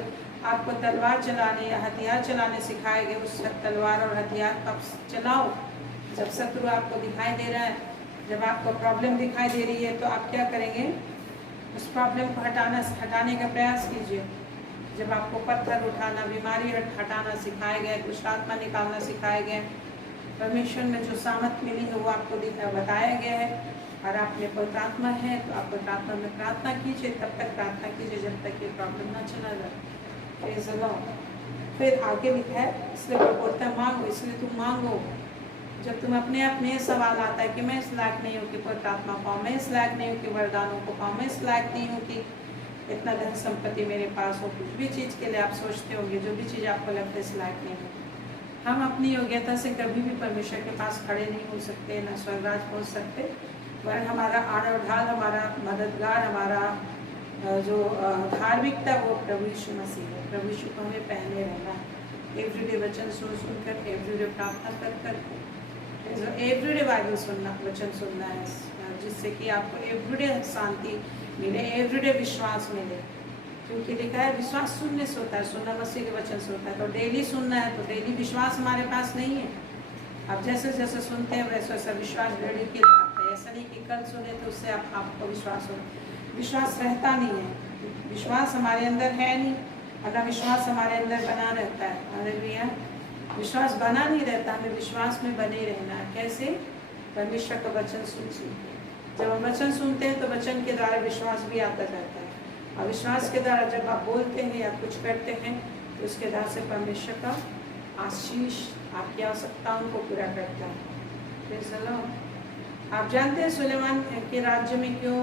आपको तलवार चलाने या हथियार चलाने सिखाए गए, उस तलवार और हथियार को आप चलाओ। जब शत्रु आपको दिखाई दे रहा है, जब आपको प्रॉब्लम दिखाई दे रही है, तो आप क्या करेंगे? उस प्रॉब्लम को हटाने का प्रयास कीजिए। जब आपको पत्थर उठाना, बीमारी हटाना सिखाया गया, दुष्ट आत्मा निकालना सिखाया गया, परमेश्वर में जो सामर्थ मिली है वो आपको बताया गया है, और आप में पवित्रात्मा है तो आप पवित्रात्मा में प्रार्थना कीजिए। तब तक प्रार्थना कीजिए जब तक ये प्रॉब्लम ना चला जाए। फिर आगे लिखा है, इसलिए बोलता है मांगो, इसलिए तुम मांगो। जब तुम अपने आप में सवाल आता है कि मैं इस लायक नहीं हूँ कि पवित्रात्मा पाऊँ, मैं इस लायक नहीं हूँ कि वरदानों को पाऊँ, मैं इस लायक नहीं हूँ कि इतना धन संपत्ति मेरे पास हो, कुछ भी चीज़ के लिए आप सोचते होंगे, जो भी चीज़ आपको लगता है इस लायक नहीं हो, हम अपनी योग्यता से कभी भी परमेश्वर के पास खड़े नहीं हो सकते, न स्वर्गराज पहुँच सकते। वरन हमारा आड़ और ढाल, हमारा मददगार, हमारा जो धार्मिकता वो प्रभु यीशु मसीह है। प्रभु यीशु को हमें पहने रहना है। एवरीडे वचन सुनकर, एवरीडे प्रार्थना कर एवरीडे बाइबल सुनना, वचन सुनना है, जिससे कि आपको एवरीडे शांति मिले, एवरीडे विश्वास मिले। क्योंकि लिखा है विश्वास सुनने से होता है, सुनना मसीह के वचन से होता है। तो डेली सुनना है, तो डेली विश्वास हमारे पास नहीं है। आप जैसे जैसे सुनते हैं वैसे वैसा विश्वास डेली के लिए आता है। ऐसा नहीं कि कल सुने तो उससे आपको विश्वास हो, विश्वास रहता नहीं है। विश्वास हमारे अंदर है नहीं, और विश्वास हमारे अंदर बना रहता है। हालेलुया। विश्वास बना नहीं रहता, हमें विश्वास में बने रहना है। कैसे? परमेश्वर का वचन सुन के। जब हम वचन सुनते हैं तो वचन के द्वारा विश्वास भी आता जाता है, और विश्वास के द्वारा जब आप बोलते हैं या कुछ करते हैं तो उसके द्वारा से परमेश्वर का आशीष आपकी आवश्यकताओं को पूरा करता है। चलो, आप जानते हैं सुलेमान के राज्य में क्यों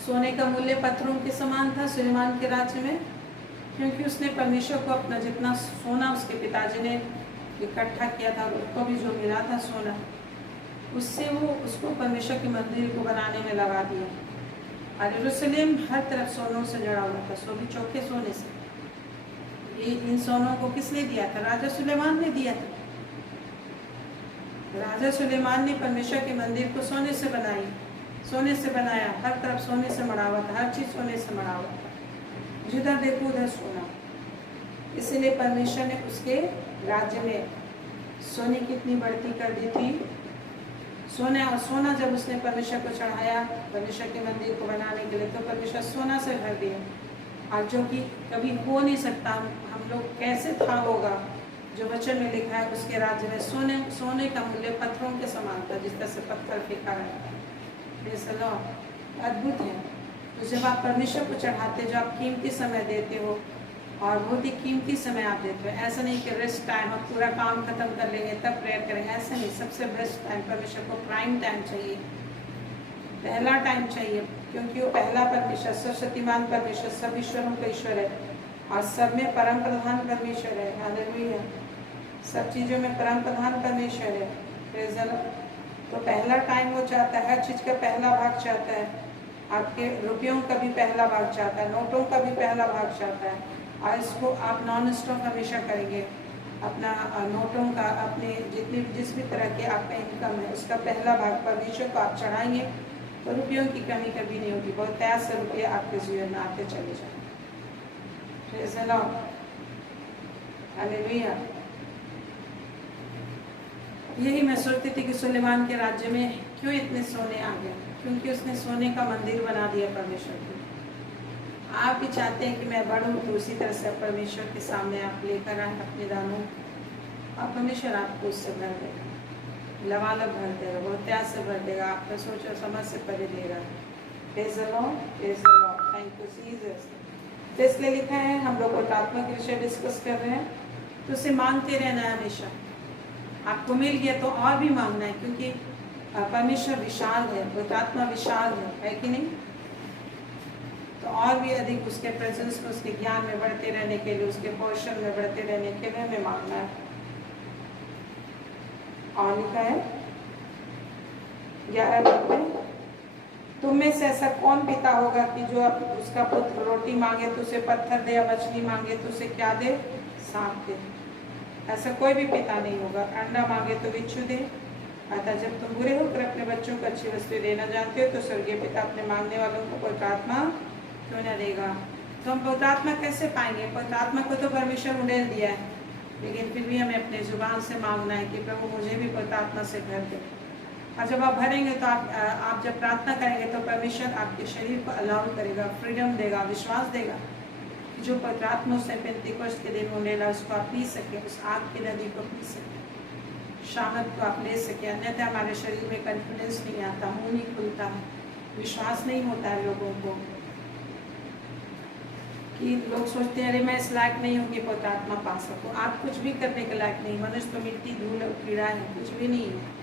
सोने का मूल्य पत्थरों के समान था? सुलेमान के राज्य में क्योंकि उसने परमेश्वर को अपना जितना सोना उसके पिताजी ने इकट्ठा किया था, उसको भी जो मिला था सोना, उससे वो उसको परमेश्वर के मंदिर को बनाने में लगा दिया। और यरूशलेम हर तरफ सोनों से जड़ा हुआ था, सो भी चौके सोने से। ये इन सोनों को किसने दिया था? राजा सुलेमान ने दिया था। राजा सुलेमान ने परमेश्वर के मंदिर को सोने से बनाया, हर तरफ सोने से मढ़ा हुआ था, हर चीज सोने से मढ़ा हुआ था, जिधर देखो उधर सोना। इसीलिए परमेश्वर ने उसके राज्य में सोने की इतनी बढ़ती कर दी थी। सोना जब उसने परमेश्वर को चढ़ाया परमेश्वर के मंदिर को बनाने के लिए, तो परमेश्वर सोना से भर दिया, और जो कि कभी हो नहीं सकता। हम लोग कैसे था होगा? जो वचन में लिखा है उसके राज्य में सोने का मूल्य पत्थरों के समान था, जिस तरह से पत्थर फेंका रहता है। अद्भुत है। तो जब आप परमेश्वर को चढ़ाते, जो आप कीमती समय देते हो, और बहुत ही कीमती समय आप देते हो, ऐसा नहीं कि रेस्ट टाइम आप पूरा काम खत्म कर लेंगे तब प्रेयर करेंगे, ऐसा नहीं। सबसे बेस्ट टाइम परमेश्वर को प्राइम टाइम चाहिए, पहला टाइम चाहिए, क्योंकि वो पहला परमेश्वर, सर्वशक्तिमान परमेश्वर, सब ईश्वरों का ईश्वर है, और सब में परम प्रधान परमेश्वर है। हालेलुया। सब चीज़ों में परम प्रधान परमेश्वर है। Praise the Lord. तो पहला टाइम वो चाहता है, हर चीज़ का पहला भाग चाहता है। आपके रुपयों का भी पहला भाग चाहता है, नोटों का भी पहला भाग चाहता है, और इसको आप नॉन स्टॉप हमेशा करेंगे। अपना नोटों का, अपने जितने जिस भी तरह के आपका इनकम है उसका पहला भाग परमेश्वर को आप चढ़ाएंगे तो रुपयों की कमी कभी नहीं होगी। बहुत त्याग से रुपये आपके जीवन में आते चले जाएंगे। Praise the Lord, hallelujah. यही मैं सोचती थी कि सुलेमान के राज्य में क्यों इतने सोने आ गए, क्योंकि उसने सोने का मंदिर बना दिया परमेश्वर को। आप भी चाहते हैं कि मैं बढ़ूं, तो उसी तरह से परमेश्वर के सामने आप लेकर आए अपने दानों, और परमेश्वर आपको उससे भर देगा, लबालब भर देगा, बहुत त्याग से भर देगा, आपका सोच और समझ से परे देगा। Praise the Lord, praise the Lord, thank you Jesus. तो इसलिए लिखा है, हम लोग पवित्रात्मा के विषय डिस्कस कर रहे हैं, तो उसे मांगते रहना है हमेशा। आपको मिल गया तो और भी मांगना है, क्योंकि परमेश्वर विशाल है, पवित्रात्मा विशाल है कि नहीं? तो और भी अधिक उसके प्रेजेंस में, उसके ज्ञान में बढ़ते रहने के लिए, उसके पोर्शन में बढ़ते रहने के लिए हमें मांगना है। और लिखा है 11 पद में, तुम में से ऐसा कौन पिता होगा कि जो उसका पुत्र रोटी मांगे तो उसे पत्थर दे, या मछली मांगे तो उसे क्या दे? सांप दे। ऐसा कोई भी पिता नहीं होगा। अंडा मांगे तो बिच्छू दे। अतः जब तुम बुरे होकर अपने बच्चों को अच्छी वस्तुएं देना जानते हो, तो स्वर्गीय पिता अपने मांगने वालों को पवित्र आत्मा क्यों न देगा। तो हम पवित्र आत्मा कैसे पाएंगे? पवित्र आत्मा को तो परमेश्वर उड़ेल दिया है, लेकिन फिर भी हमें अपने जुबान से मांगना है कि प्रभु मुझे भी पवित्र आत्मा से भर दे। और जब आप भरेंगे तो आप जब प्रार्थना करेंगे तो परमेश्वर आपके शरीर को अलाउ करेगा, फ्रीडम देगा, विश्वास देगा कि जो पवित्र आत्मा से पेंतीकोस्त के दिन उड़ेला उसको आप पी सके, उस आग की नदी को पी सके, शामत को आप ले सके। अन्यथा हमारे शरीर में कॉन्फिडेंस नहीं आता, मुंह नहीं खुलता है, विश्वास नहीं होता है लोगों को, कि लोग सोचते हैं अरे मैं इस लायक नहीं हूँ कि पवित्र आत्मा पा सकूँ। आप कुछ भी करने के लायक नहीं, मनुष्य तो मिट्टी, धूल और कीड़ा है, कुछ भी नहीं है।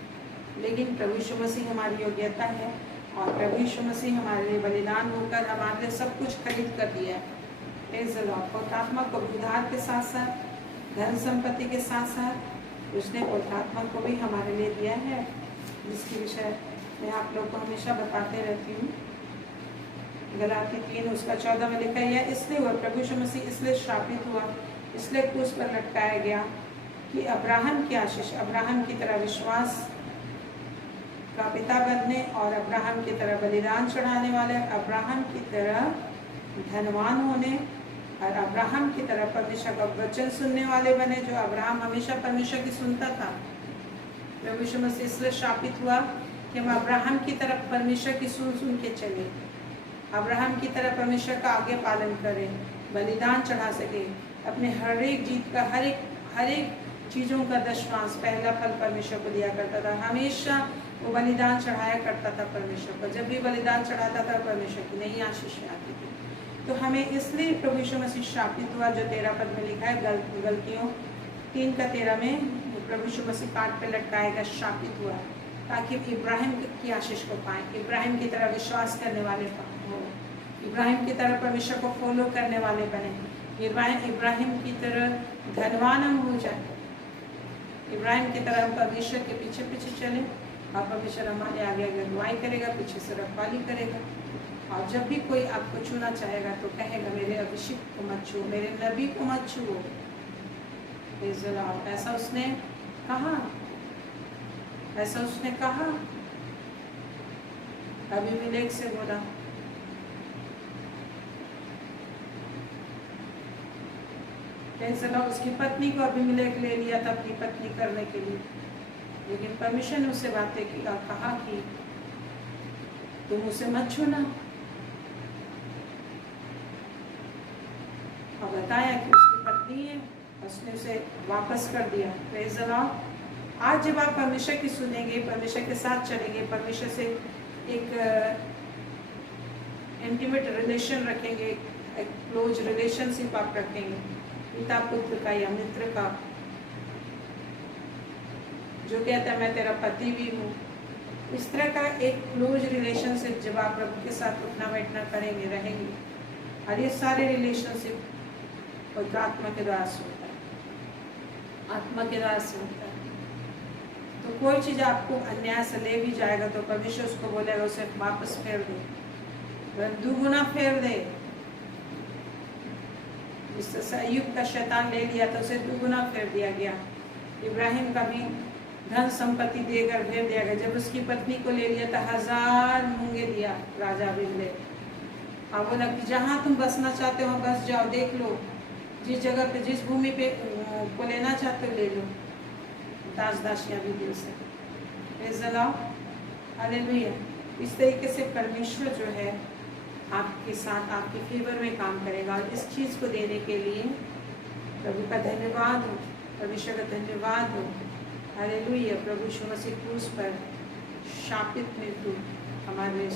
लेकिन प्रभु यीशु मसीह हमारी योग्यता है, और प्रभु यीशु मसीह हमारे लिए बलिदान होकर हमारे लिए सब कुछ खरीद कर दिया है। Praise the Lord. पवित्र आत्मा को उद्धार के साथ साथ, धन संपत्ति के साथ साथ उसने पवित्र आत्मा को भी हमारे लिए दिया है, जिसके विषय मैं आप लोग को हमेशा बताते रहती हूँ। गलाती 3 उसका 14 में लिखा है, इसलिए हुआ, प्रभु यीशु मसीह इसलिए श्रापित हुआ, इसलिए क्रूस पर लटकाया गया कि अब्राहम की आशीष, अब्राहम की तरह विश्वास का पिता बनने, और अब्राहम की तरह बलिदान चढ़ाने वाले, अब्राहम की तरह धनवान होने, और अब्राहम की तरह परमेश्वर का वचन सुनने वाले बने, जो अब्राहम हमेशा परमेश्वर की सुनता था। प्रभु यीशु मसीह इसलिए श्रापित हुआ कि हम अब्राहम की तरफ परमेश्वर की सुन के चले, अब्राहम की तरह परमेश्वर का आगे पालन करें, बलिदान चढ़ा सके, अपने हर एक जीत का, हर एक चीज़ों का दशमांश, पहला फल परमेश्वर को दिया करता था। हमेशा वो बलिदान चढ़ाया करता था परमेश्वर को। जब भी बलिदान चढ़ाता था परमेश्वर की नई आशीषें आती थी। तो हमें इसलिए प्रभु यीशु मसीह श्रापित हुआ, जो 13 पद में लिखा है, गलतियों 3 का 13 में, प्रभु यीशु मसीह काट पे लटकाएगा, श्रापित हुआ, ताकि इब्राहिम की आशीष को पाएं, इब्राहिम की तरह विश्वास करने वाले हो, इब्राहिम की तरह परमेश्वर को फॉलो करने वाले बने, इब्राहिम की तरह धनवान हम हो जाए, इब्राहिम की तरह हम परमेश्वर के पीछे पीछे चले, और परमेश्वर हमारे आगे आगे अगुवाई करेगा, पीछे से रखवाली करेगा। और जब भी कोई आपको छूना चाहेगा तो कहेगा मेरे अभिषेक को मत छुओ, मेरे नबी को मत छुओ। ऐसा उसने कहा, ऐसा उसने कहा, अबीमेलेक से बोला। उसकी पत्नी को अबीमेलेक ले लिया था अपनी पत्नी करने के लिए, लेकिन परमेश्वर ने उससे बातें की और कहा कि तुम उसे मत छूना, और बताया कि उसकी पत्नी है, उसने उसे वापस कर दिया। Praise the Lord. आज जब आप परमेश्वर की सुनेंगे, परमेश्वर के साथ चलेंगे, परमेश्वर से एक इंटीमेट रिलेशन रखेंगे, एक क्लोज रिलेशनशिप आप रखेंगे, पिता पुत्र का या मित्र का, जो कहता है मैं तेरा पति भी हूँ, इस तरह का एक क्लोज रिलेशनशिप जब आप प्रभु के साथ उठना बैठना करेंगे, रहेंगे, और ये सारे रिलेशनशिप पवित्र आत्मा के द्वारा से होता है, आत्मा के द्वारा से होता है। तो कोई चीज़ आपको अन्याय से ले भी जाएगा तो परमेश्वर उसको बोलेगा उसे वापस फेर दे, दुगुना फेर दे, जिस तरह से अय्यूब का शैतान ले लिया तो उसे दुगुना फेर दिया गया। इब्राहिम का भी धन संपत्ति देकर फेर दिया गया। जब उसकी पत्नी को ले लिया तो 1000 मूंगे दिया राजा बिगले। अब बोला कि जहाँ तुम बसना चाहते हो बस जाओ, देख लो जिस जगह पे जिस भूमि पे को लेना चाहते हो ले लो। दास दासियाँ भी दिल से हालेलुया। इस तरीके से परमेश्वर जो है आपके साथ आपके फेवर में काम करेगा। और इस चीज़ को देने के लिए प्रभु का धन्यवाद हो, परमेश्वर का धन्यवाद हो। हालेलुया। प्रभु यीशु मसीह क्रूस पर शापित मृत्यु हमारे लिए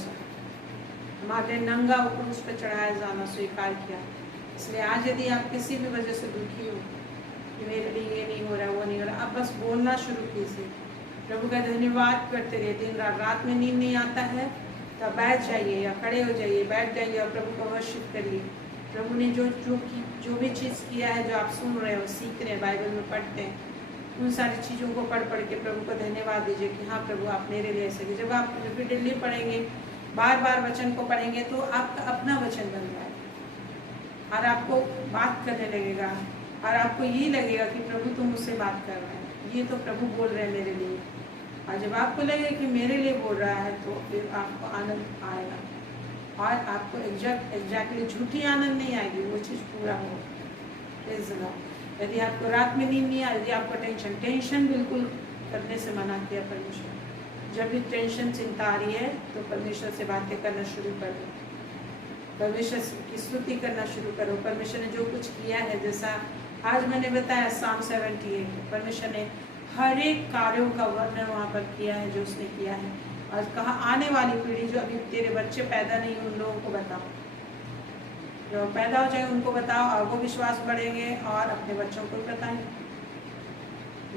हमारे नंगा क्रूस पर चढ़ाया जाना स्वीकार किया। इसलिए आज यदि आप किसी भी वजह से दुखी हो कि मेरे लिए ये नहीं हो रहा वो नहीं हो रहा, आप बस बोलना शुरू कीजिए, प्रभु का धन्यवाद करते रहिए। दिन रात में नींद नहीं आता है तो बैठ जाइए या खड़े हो जाइए, बैठ जाइए और प्रभु को वर्शिप करिए। प्रभु ने जो भी चीज़ किया है, जो आप सुन रहे हो, सीख रहे हैं, बाइबल में पढ़ते हैं, उन सारी चीज़ों को पढ़ के प्रभु को धन्यवाद दीजिए कि हाँ प्रभु आप मेरे लिए ऐसे। जब आप रिपीटेडली पढ़ेंगे, बार बार वचन को पढ़ेंगे तो आपका अपना वचन बन जाएगा और आपको बात करने लगेगा और आपको ये लगेगा कि प्रभु तुम मुझसे बात कर रहे हैं, ये तो प्रभु बोल रहे हैं मेरे लिए। और जब आपको लगेगा कि मेरे लिए बोल रहा है तो फिर आपको आनंद आएगा और आपको एग्जैक्टली झूठी आनंद नहीं आएगी, वो चीज़ पूरा होगा। यदि आपको रात में नींद नहीं आ, यदि आपको टेंशन बिल्कुल करने से मना किया परमेश्वर। जब भी टेंशन चिंता आ रही है तो परमेश्वर से बातें करना शुरू कर दो, परमेश्वर की स्तुति करना शुरू करो। परमेश्वर ने जो कुछ किया है, जैसा आज मैंने बताया Psalm 78, परमेश्वर ने हर एक कार्यों का वर्णन वहाँ पर किया है जो उसने किया है। और कहा आने वाली पीढ़ी जो अभी तेरे बच्चे पैदा नहीं उन लोगों को बताओ, जो पैदा हो जाए उनको बताओ और वो विश्वास बढ़ेंगे और अपने बच्चों को बताएंगे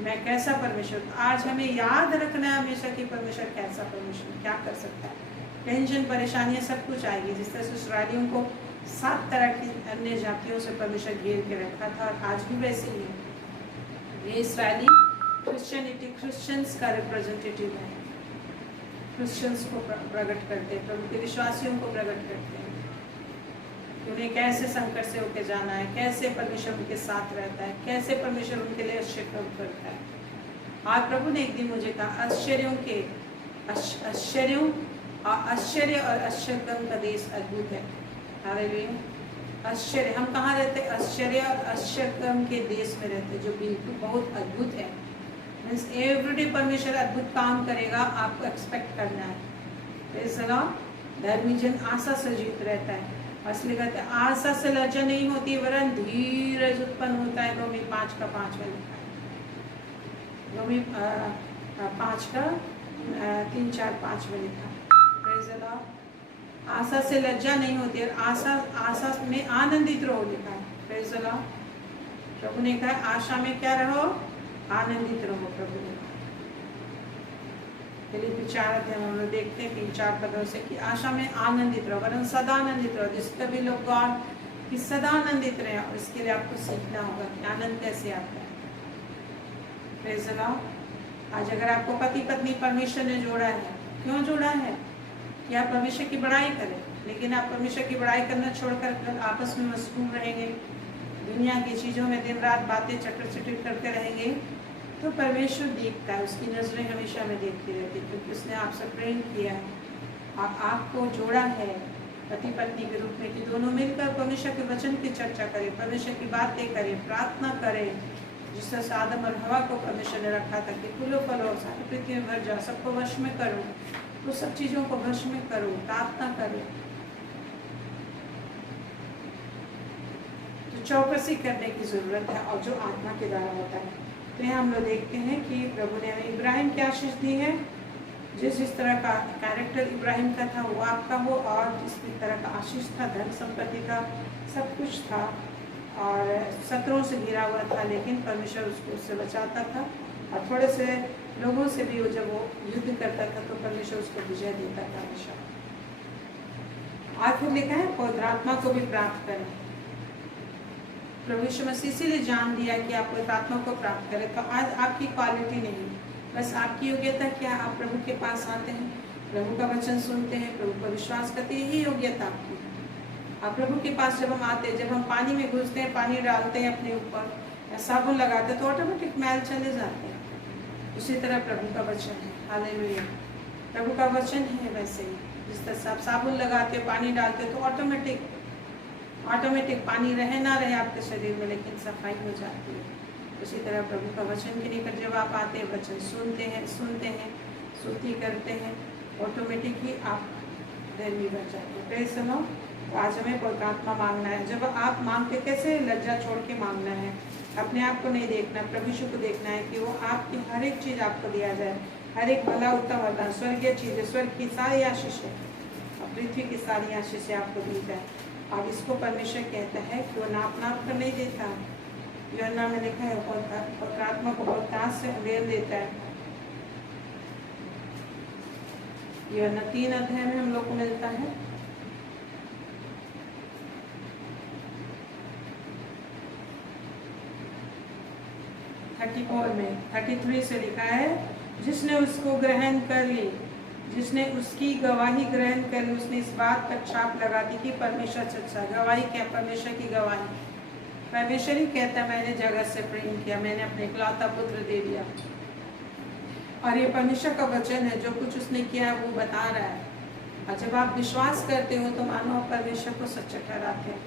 मैं कैसा परमेश्वर। आज हमें याद रखना है हमेशा कि परमेश्वर कैसा परमेश्वर क्या कर सकता है। टेंशन परेशानियां सब कुछ आएगी। जिस तरह से इसराइलियों को 7 तरह की अन्य जातियों से परमेश्वर घेर के रखा था और आज भी वैसे ही है। ये इसराइली क्रिश्चियंस का रिप्रेजेंटेटिव है, क्रिश्चियंस को प्रकट करते हैं, प्रभु के विश्वासियों को प्रकट करते हैं उन्हें कैसे संकट से होकर जाना है, कैसे परमेश्वर उनके साथ रहता है, कैसे परमेश्वर उनके लिए आश्चर्य करता है। आज प्रभु ने एक दिन मुझे कहा आश्चर्य और आश्चर्यक्रम का देश अद्भुत है। हालेलुया। आश्चर्य, हम कहाँ रहते हैं? आश्चर्य और आश्चर्यक्रम के देश में रहते हैं जो बिल्कुल बहुत अद्भुत है। मीन्स एवरीडे परमेश्वर अद्भुत काम करेगा, आपको एक्सपेक्ट करना है। धर्मी जन आशा से जीत रहता है। असली कहते हैं आशा से लज्जा नहीं होती वरन धीरज उत्पन्न होता है। रोमी 5:5 में लिखा है। रोमी 5:3-4-5 में लिखा है। आशा से लज्जा नहीं होती और आशा में आनंदित रहो लिखा है। Praise the Lord. प्रभु ने कहा आशा में क्या रहो? आनंदित रहो। प्रभु ने फिलिप्पी 4 हम लोग देखते हैं 3-4 पदों से कि आशा में आनंदित रहो वरन सदा आनंदित रहो। जिसका भी लोग गॉड कि सदा आनंदित रहे और इसके लिए आपको सीखना होगा कि आनंद कैसे आता है। Praise the Lord. आज अगर आपको पति पत्नी परमेश्वर ने जोड़ा है, क्यों जोड़ा है? कि आप परमेश्वर की बड़ाई करें। लेकिन आप परमेश्वर की बड़ाई करना छोड़कर आपस में मशगूल रहेंगे, दुनिया की चीज़ों में दिन रात बातें चटर करते रहेंगे, तो परमेश्वर देखता है, उसकी नज़रें हमेशा में देखती रहती है क्योंकि उसने आपसे प्रेम किया है और आपको जोड़ा है पति पत्नी के रूप में कि दोनों मिलकर परमेश्वर के वचन की चर्चा करें, परमेश्वर की बातें करें, प्रार्थना करें। जिस तरह से आदम और हवा को परमेश्वर ने रखा था कि फूलो फलो सारी पृथ्वी में भर जाओ, सबको वश में करो, तो सब चीज़ों को वश में करो, प्रार्थना करो। तो चौकसी करने की ज़रूरत है और जो आत्मा के द्वारा होता है। तो यहाँ हम लोग देखते हैं कि प्रभु ने हमें इब्राहिम की आशीष दी है। जिस तरह का कैरेक्टर इब्राहिम का था वो आपका हो और जिस तरह का आशीष था, धन संपत्ति का सब कुछ था और शत्रुओं से घिरा हुआ था, लेकिन परमेश्वर उसको उससे बचाता था और थोड़े से लोगों से भी जब वो युद्ध करता था तो परमेश्वर उसको विजय देता था हमेशा। आखिर लिखा है पवित्र आत्मा को भी प्राप्त करें। प्रभु यीशु मसीह इसीलिए जान दिया कि आप पवित्र आत्मा को प्राप्त करें। तो आज आपकी क्वालिटी नहीं, बस आपकी योग्यता क्या? आप प्रभु के पास आते हैं, प्रभु का वचन सुनते हैं, प्रभु पर विश्वास करते हैं, यही योग्यता आपकी। प्रभु के पास जब हम आते हैं, जब हम पानी में घुसते हैं, पानी डालते हैं अपने ऊपर या साबुन लगाते हैं, तो ऑटोमेटिक मैल चले जाते हैं। उसी तरह प्रभु का वचन है। हालेलुया। प्रभु का वचन है वैसे ही, जिस तरह से आप साबुन लगाते हो, पानी डालते हो, तो ऑटोमेटिक पानी रहे ना रहे आपके शरीर में, लेकिन सफाई हो जाती है। उसी तरह प्रभु का वचन के लेकर जब आप आते हैं, वचन सुनते हैं, स्तुति करते हैं, ऑटोमेटिक ही आप धर्मी बन जाते हैं। Praise the Lord. तो आज हमें पवित्र आत्मा मांगना है। जब आप मांगते, कैसे लज्जा छोड़ के मांगना है, अपने आप को नहीं देखना, प्रभु यीशु को देखना है कि वो आपकी हर एक चीज़ आपको दिया जाए, हर एक भला उत्तम वरदान, स्वर्गीय चीज़ें, स्वर्ग की सारी आशीषें और पृथ्वी की सारी आशीषें आपको दी जाए। अब इसको परमेश्वर कहता है कि वो नाप कर नहीं देता। यूहन्ना में लिखा है, पवित्र आत्मा को बहुत ताज से उड़ेल देता है। यूहन्ना 3 अध्याय में हम लोग को मिलता है। में 33 से लिखा है, जिसने उसको ग्रहण कर ली, जिसने उसकी गवाही ग्रहण कर ली, उसने इस बात पर छाप लगा दी कि परमेश्वर सच्चा। गवाही क्या? परमेश्वर की गवाही। परमेश्वर ही कहता है, मैंने जगत से प्रेम किया, मैंने अपने इकलौता पुत्र दे दिया। और ये परमेश्वर का वचन है, जो कुछ उसने किया है वो बता रहा है। और जब आप विश्वास करते हो तो मानो आप परमेश्वर को सच्चा ठहराते हैं,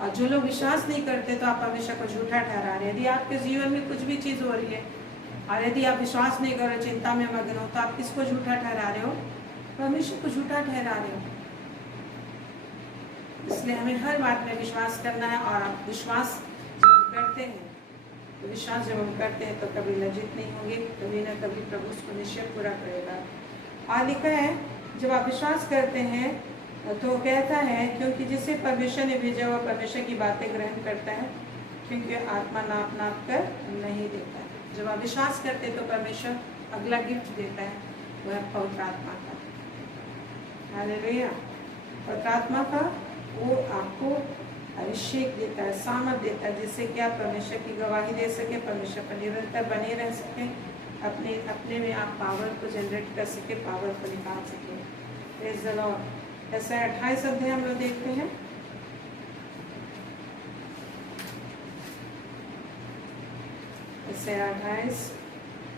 और जो लोग विश्वास नहीं करते तो आप परमेश्वर को झूठा ठहरा रहे हैं। यदि आपके जीवन में कुछ भी चीज़ हो रही है और यदि आप विश्वास नहीं कर रहे, चिंता में मग्न हो, तो आप किसको झूठा ठहरा रहे हो? परमेश्वर को झूठा ठहरा रहे हो। इसलिए हमें हर बात में विश्वास करना है। और आप विश्वास जब हम करते हैं, तो विश्वास जब हम करते हैं तो कभी लज्जित नहीं होंगे, कभी ना कभी प्रभु उसको निश्चय पूरा करेगा। और लिखा है, जब आप विश्वास करते हैं तो कहता है, क्योंकि जिसे परमेश्वर ने भेजा हुआ परमेश्वर की बातें ग्रहण करता है, क्योंकि आत्मा नाप कर नहीं देता है। जब आप विश्वास करते हैं तो परमेश्वर अगला गिफ्ट देता है, वह है पवित्र आत्मा का। हालेलुया। पवित्र आत्मा का वो आपको अभिषेक देता है, सामर्थ देता है, जिससे कि आप परमेश्वर की गवाही दे सके, परमेश्वर पर निरंतर बने रह सके, अपने में आप पावर को जनरेट कर सके, पावर को निकाल सके। Praise the Lord. ऐसा 28 अध्याय हम लोग देखते हैं। ऐसे 28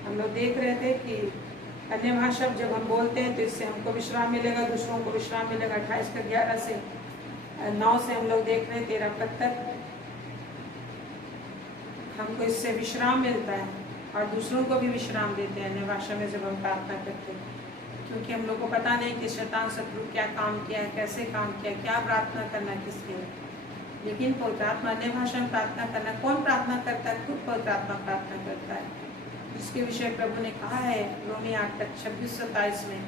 हम लोग देख रहे थे कि अन्य भाषा जब हम बोलते हैं तो इससे हमको विश्राम मिलेगा, दूसरों को विश्राम मिलेगा। 28 का 11 से 9 से हम लोग देख रहे हैं 13 पद तक हमको इससे विश्राम मिलता है और दूसरों को भी विश्राम देते हैं अन्य भाषा में जब हम प्रार्थना करते हैं, क्योंकि हम लोग को पता नहीं कि शैतान शत्रु क्या काम किया है, कैसे काम किया, क्या प्रार्थना करना किसके लिए। लेकिन पवित्र आत्मा अन्य भाषा में प्रार्थना करना, कौन प्रार्थना करता है? खुद पवित्र आत्मा प्रार्थना करता है, जिसके विषय प्रभु ने कहा है रोमी 8:26-27 में,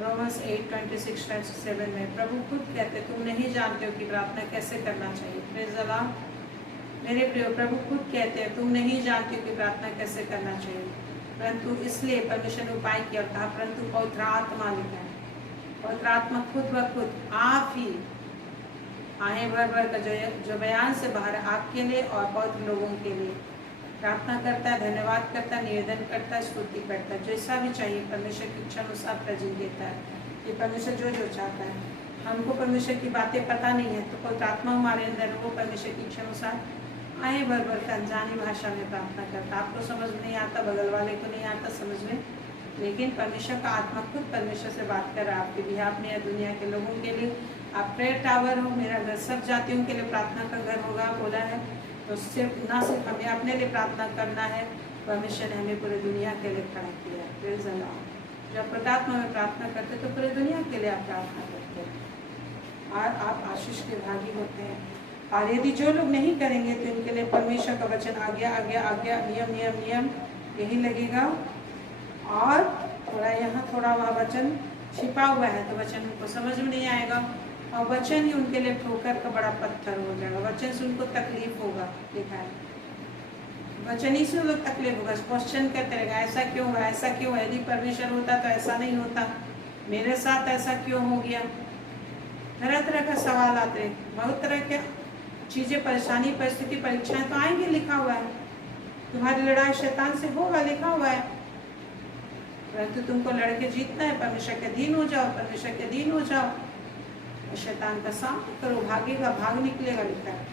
रोमन्स 8:26-27 में प्रभु खुद कहते, तुम नहीं जानते हो कि प्रार्थना कैसे करना चाहिए। Praise the Lord. मेरे प्रिय, प्रभु खुद कहते हैं, तुम नहीं जानते हो कि प्रार्थना कैसे करना चाहिए, परंतु इसलिए परमेश्वर ने उपाय किया और कहा, परंतु पवित्र आत्मा लिखा है, पवित्र आत्मा खुद ब खुद आप ही आए भर का जो बयान से बाहर आपके लिए और पवित्र लोगों के लिए प्रार्थना करता है, धन्यवाद करता है, निवेदन करता है, स्तुति करता है, जैसा भी चाहिए परमेश्वर की इच्छा अनुसार प्रेजेंट देता है। ये परमेश्वर जो चाहता है, हमको परमेश्वर की बातें पता नहीं है तो पवित्र आत्मा हमारे अंदर वो परमेश्वर की इच्छा अनुसार आए भर का अनजानी भाषा में प्रार्थना करता। आपको समझ में नहीं आता, बगल वाले को नहीं आता समझ में, लेकिन परमेश्वर का आत्मा खुद परमेश्वर से बात कर रहा है आपके बिहाफ में या दुनिया के लोगों के लिए। आप प्रेयर टावर हो, मेरा घर सब जातियों के लिए प्रार्थना का घर होगा बोला है, तो सिर्फ ना सिर्फ हमें अपने लिए प्रार्थना करना है, परमेश्वर ने हमें पूरी दुनिया के लिए खड़ा किया है। Praise the Lord. जब प्रार्थना में प्रार्थना करते तो पूरी दुनिया के लिए आप प्रार्थना करते हैं और आप आशीष के भागी होते हैं। और यदि जो लोग नहीं करेंगे तो इनके लिए परमेश्वर का वचन आज्ञा नियम यही लगेगा। और थोड़ा वह वचन छिपा हुआ है तो वचन उनको समझ में नहीं आएगा और वचन ही उनके लिए ठोकर का बड़ा पत्थर हो जाएगा। वचन से उनको तकलीफ होगा, लिखा है वचन ही से उनको तकलीफ होगा, क्वेश्चन करते रहेगा, ऐसा क्यों हुआ, ऐसा क्यों है, यदि परमेश्वर होता तो ऐसा नहीं होता, मेरे साथ ऐसा क्यों हो गया। तरह तरह का सवाल आते, बहुत तरह के चीज़ें, परेशानी, परिस्थिति, परीक्षाएं तो आएंगी, लिखा हुआ है। तुम्हारी लड़ाई शैतान से होगा, लिखा हुआ है, परंतु तुमको लड़के जीतना है। परमेश्वर के अधीन हो जाओ, परमेश्वर के अधीन हो जाओ और शैतान का सामना करो, भागेगा, भाग निकलेगा लिखा है।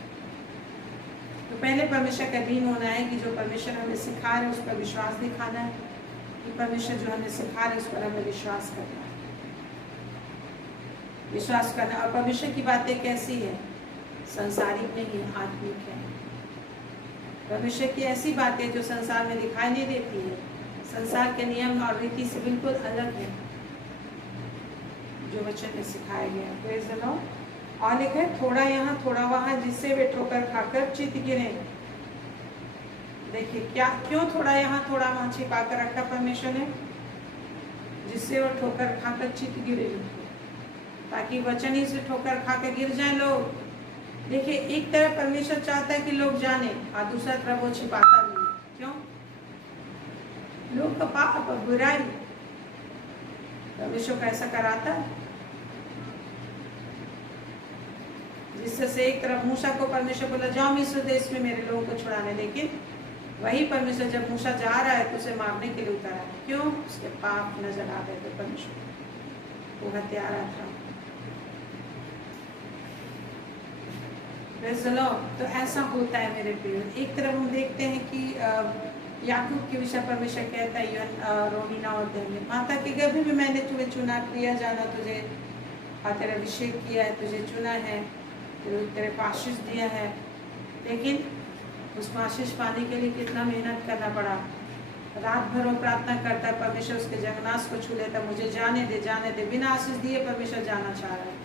तो पहले परमेश्वर का अधीन होना है कि जो परमेश्वर हमें सिखा रहे हैं उस पर विश्वास दिखाना है, कि परमेश्वर जो हमें सिखा रहे हैं उस पर हमें विश्वास करना है, विश्वास करना। और परमेश्वर की बातें कैसी है? संसारिक नहीं है, आत्मिक है। परमेश्वर की ऐसी बातें जो संसार में दिखाई नहीं देती है, संसार के नियम और रीति से बिल्कुल अलग है, जो वचन में सिखाया गया। Praise the Lord. और लिखा है थोड़ा यहाँ थोड़ा वहाँ, जिससे वे ठोकर खाकर चित गिरे। देखिए क्या, क्यों थोड़ा यहाँ थोड़ा वहाँ छिपा कर रखा परमेश्वर ने? जिससे वो ठोकर खाकर चित गिरे, ताकि वचन ही से ठोकर खाकर गिर जाए लोग। देखिए एक तरफ परमेश्वर चाहता है कि लोग जाने, और दूसरा तरफ वो छिपाता भी है। क्यों? लोग का पाप और बुराई परमेश्वर को ऐसा कराता है, जिससे से एक तरफ मूसा को परमेश्वर बोला जाओ मिस्र देश में मेरे लोगों को छुड़ाने, लेकिन वही परमेश्वर जब मूसा जा रहा है तो उसे मारने के लिए उतारा है। क्यों? उसके पाप नजर आ गए थे परमेश्वर, वो हत्यारा था। तो ऐसा होता है मेरे प्रिय। एक तरफ हम देखते हैं कि याकूब के विषय परमेश्वर कहता है रोमी 9 अध्याय में, माता के गर्भ में मैंने तुम्हें चुना, प्रिया जाना तुझे और तेरा अभिषेक किया है, तुझे चुना है, तेरे को आशीष दिया है। लेकिन उसको आशीष पाने के लिए कितना मेहनत करना पड़ा। रात भर वो प्रार्थना करता है, परमेश्वर उसके जंगनास को छू लेता, मुझे जाने दे, जाने दे। बिना आशीष दिए परमेश्वर जाना चाह रहा है।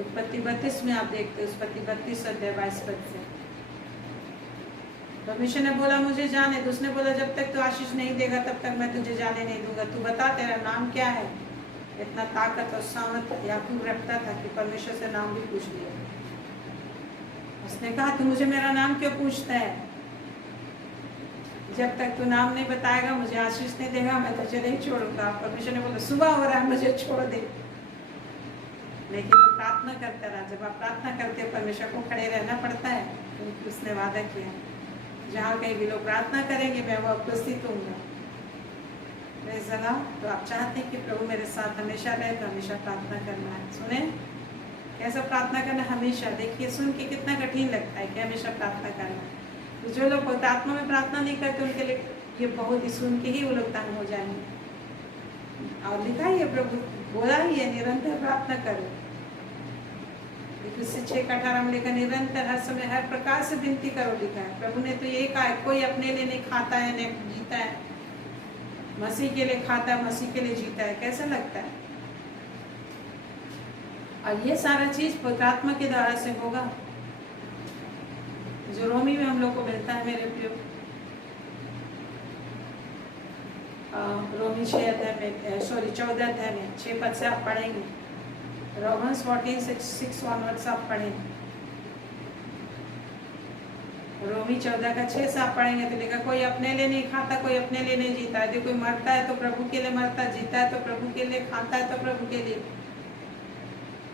उत्पत्ति 32 में आप देखते, उत्पत्ति 32 अध्याय 22 पद से परमेश्वर ने बोला मुझे जाने दो। उसने बोला जब तक तू आशीष नहीं देगा तब तक मैं तुझे जाने नहीं दूंगा। तू बता तेरा नाम क्या है? इतना ताकत और सामर्थ याकूब रखता था कि परमेश्वर से नाम भी पूछ लिया। उसने कहा तू मुझे मेरा नाम क्यों पूछता है? जब तक तू नाम नहीं बताएगा, मुझे आशीष नहीं देगा, मैं तुझे नहीं छोड़ूंगा। परमेश्वर ने बोला सुबह हो रहा है, मुझे छोड़ दे। लेकिन वो प्रार्थना करता रहा। जब आप प्रार्थना करते हैं परमेश्वर को खड़े रहना पड़ता है, क्योंकि उसने वादा किया जहाँ कहीं भी लोग प्रार्थना करेंगे मैं वो उपस्थित होऊंगा। तो आप चाहते हैं कि प्रभु मेरे साथ हमेशा रहे, तो हमेशा प्रार्थना करना है। सुने कैसा प्रार्थना करना? हमेशा। देखिए सुन के कितना कठिन लगता है कि हमेशा प्रार्थना करना। तो जो लोग आत्मा में प्रार्थना नहीं करते उनके लिए ये बहुत ही सुन के ही वो लोग तंग हो जाएंगे। और लिखा ही है, प्रभु बोला ही है निरंतर प्रार्थना करो। 6:18 में लिखा निरंतर हर समय हर प्रकार से विनती करो लिखा है। प्रभु ने तो यही कहा है, कोई अपने लिए नहीं खाता है नहीं जीता है, मसीह के लिए खाता है, मसीह के लिए जीता है। कैसा लगता है? और ये सारा चीज पवित्र आत्मा के द्वारा से होगा, जो रोमी में हम लोग को मिलता है मेरे प्रियो। रोमी 6 अध्याय में 14 अध्याय में 6 पद से आप पढ़ेंगे। रोमन्स 14:6 ऑनवर्ड्स आप पढ़ेंगे। रोमी 14 का 6 से आप पढ़ेंगे तो लिखा कोई अपने लिए नहीं खाता, कोई अपने लिए नहीं जीता। यदि कोई मरता है तो प्रभु के लिए मरता, जीता है तो प्रभु के लिए, खाता है तो प्रभु के लिए।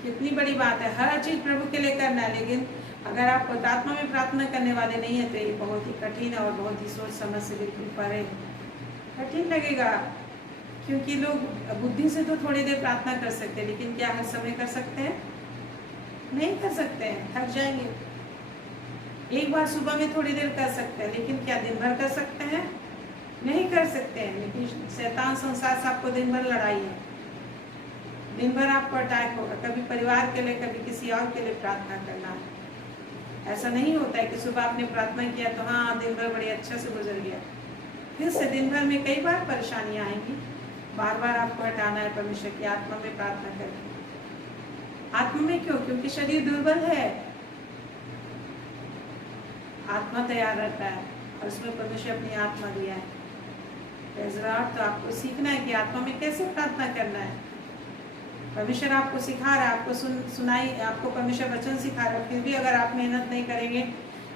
कितनी बड़ी बात है, हर चीज प्रभु के लिए करना है। लेकिन अगर आप आत्मा में प्रार्थना करने वाले नहीं है तो ये बहुत ही कठिन है और बहुत ही सोच समझ से बिल्कुल परे। कठिन लगेगा क्योंकि लोग बुद्धि से तो थोड़ी देर प्रार्थना कर सकते हैं, लेकिन क्या हर समय कर सकते हैं? नहीं कर सकते हैं, थक जाएंगे। एक बार सुबह में थोड़ी देर कर सकते हैं, लेकिन क्या दिन भर कर सकते हैं? नहीं कर सकते हैं। लेकिन शैतान संसार से आपको दिन भर लड़ाई है, दिन भर आपको अटैक होगा। कभी परिवार के लिए, कभी किसी और के लिए प्रार्थना करना है। ऐसा नहीं होता है कि सुबह आपने प्रार्थना किया तो हाँ दिन भर बड़ी अच्छा से गुजर गया। फिर से दिन भर में कई बार परेशानियां आएंगी, बार बार आपको हटाना है परमेश्वर की आत्मा में प्रार्थना करके। आत्मा में क्यों? क्योंकि शरीर दुर्बल है, आत्मा तैयार रहता है और उसमें परमेश्वर अपनी आत्मा दिया है। तो आपको सीखना है कि आत्मा में कैसे प्रार्थना करना है। परमेश्वर आपको सिखा रहा है, आपको सुनाई, आपको परमेश्वर वचन सिखा रहा है। फिर भी अगर आप मेहनत नहीं करेंगे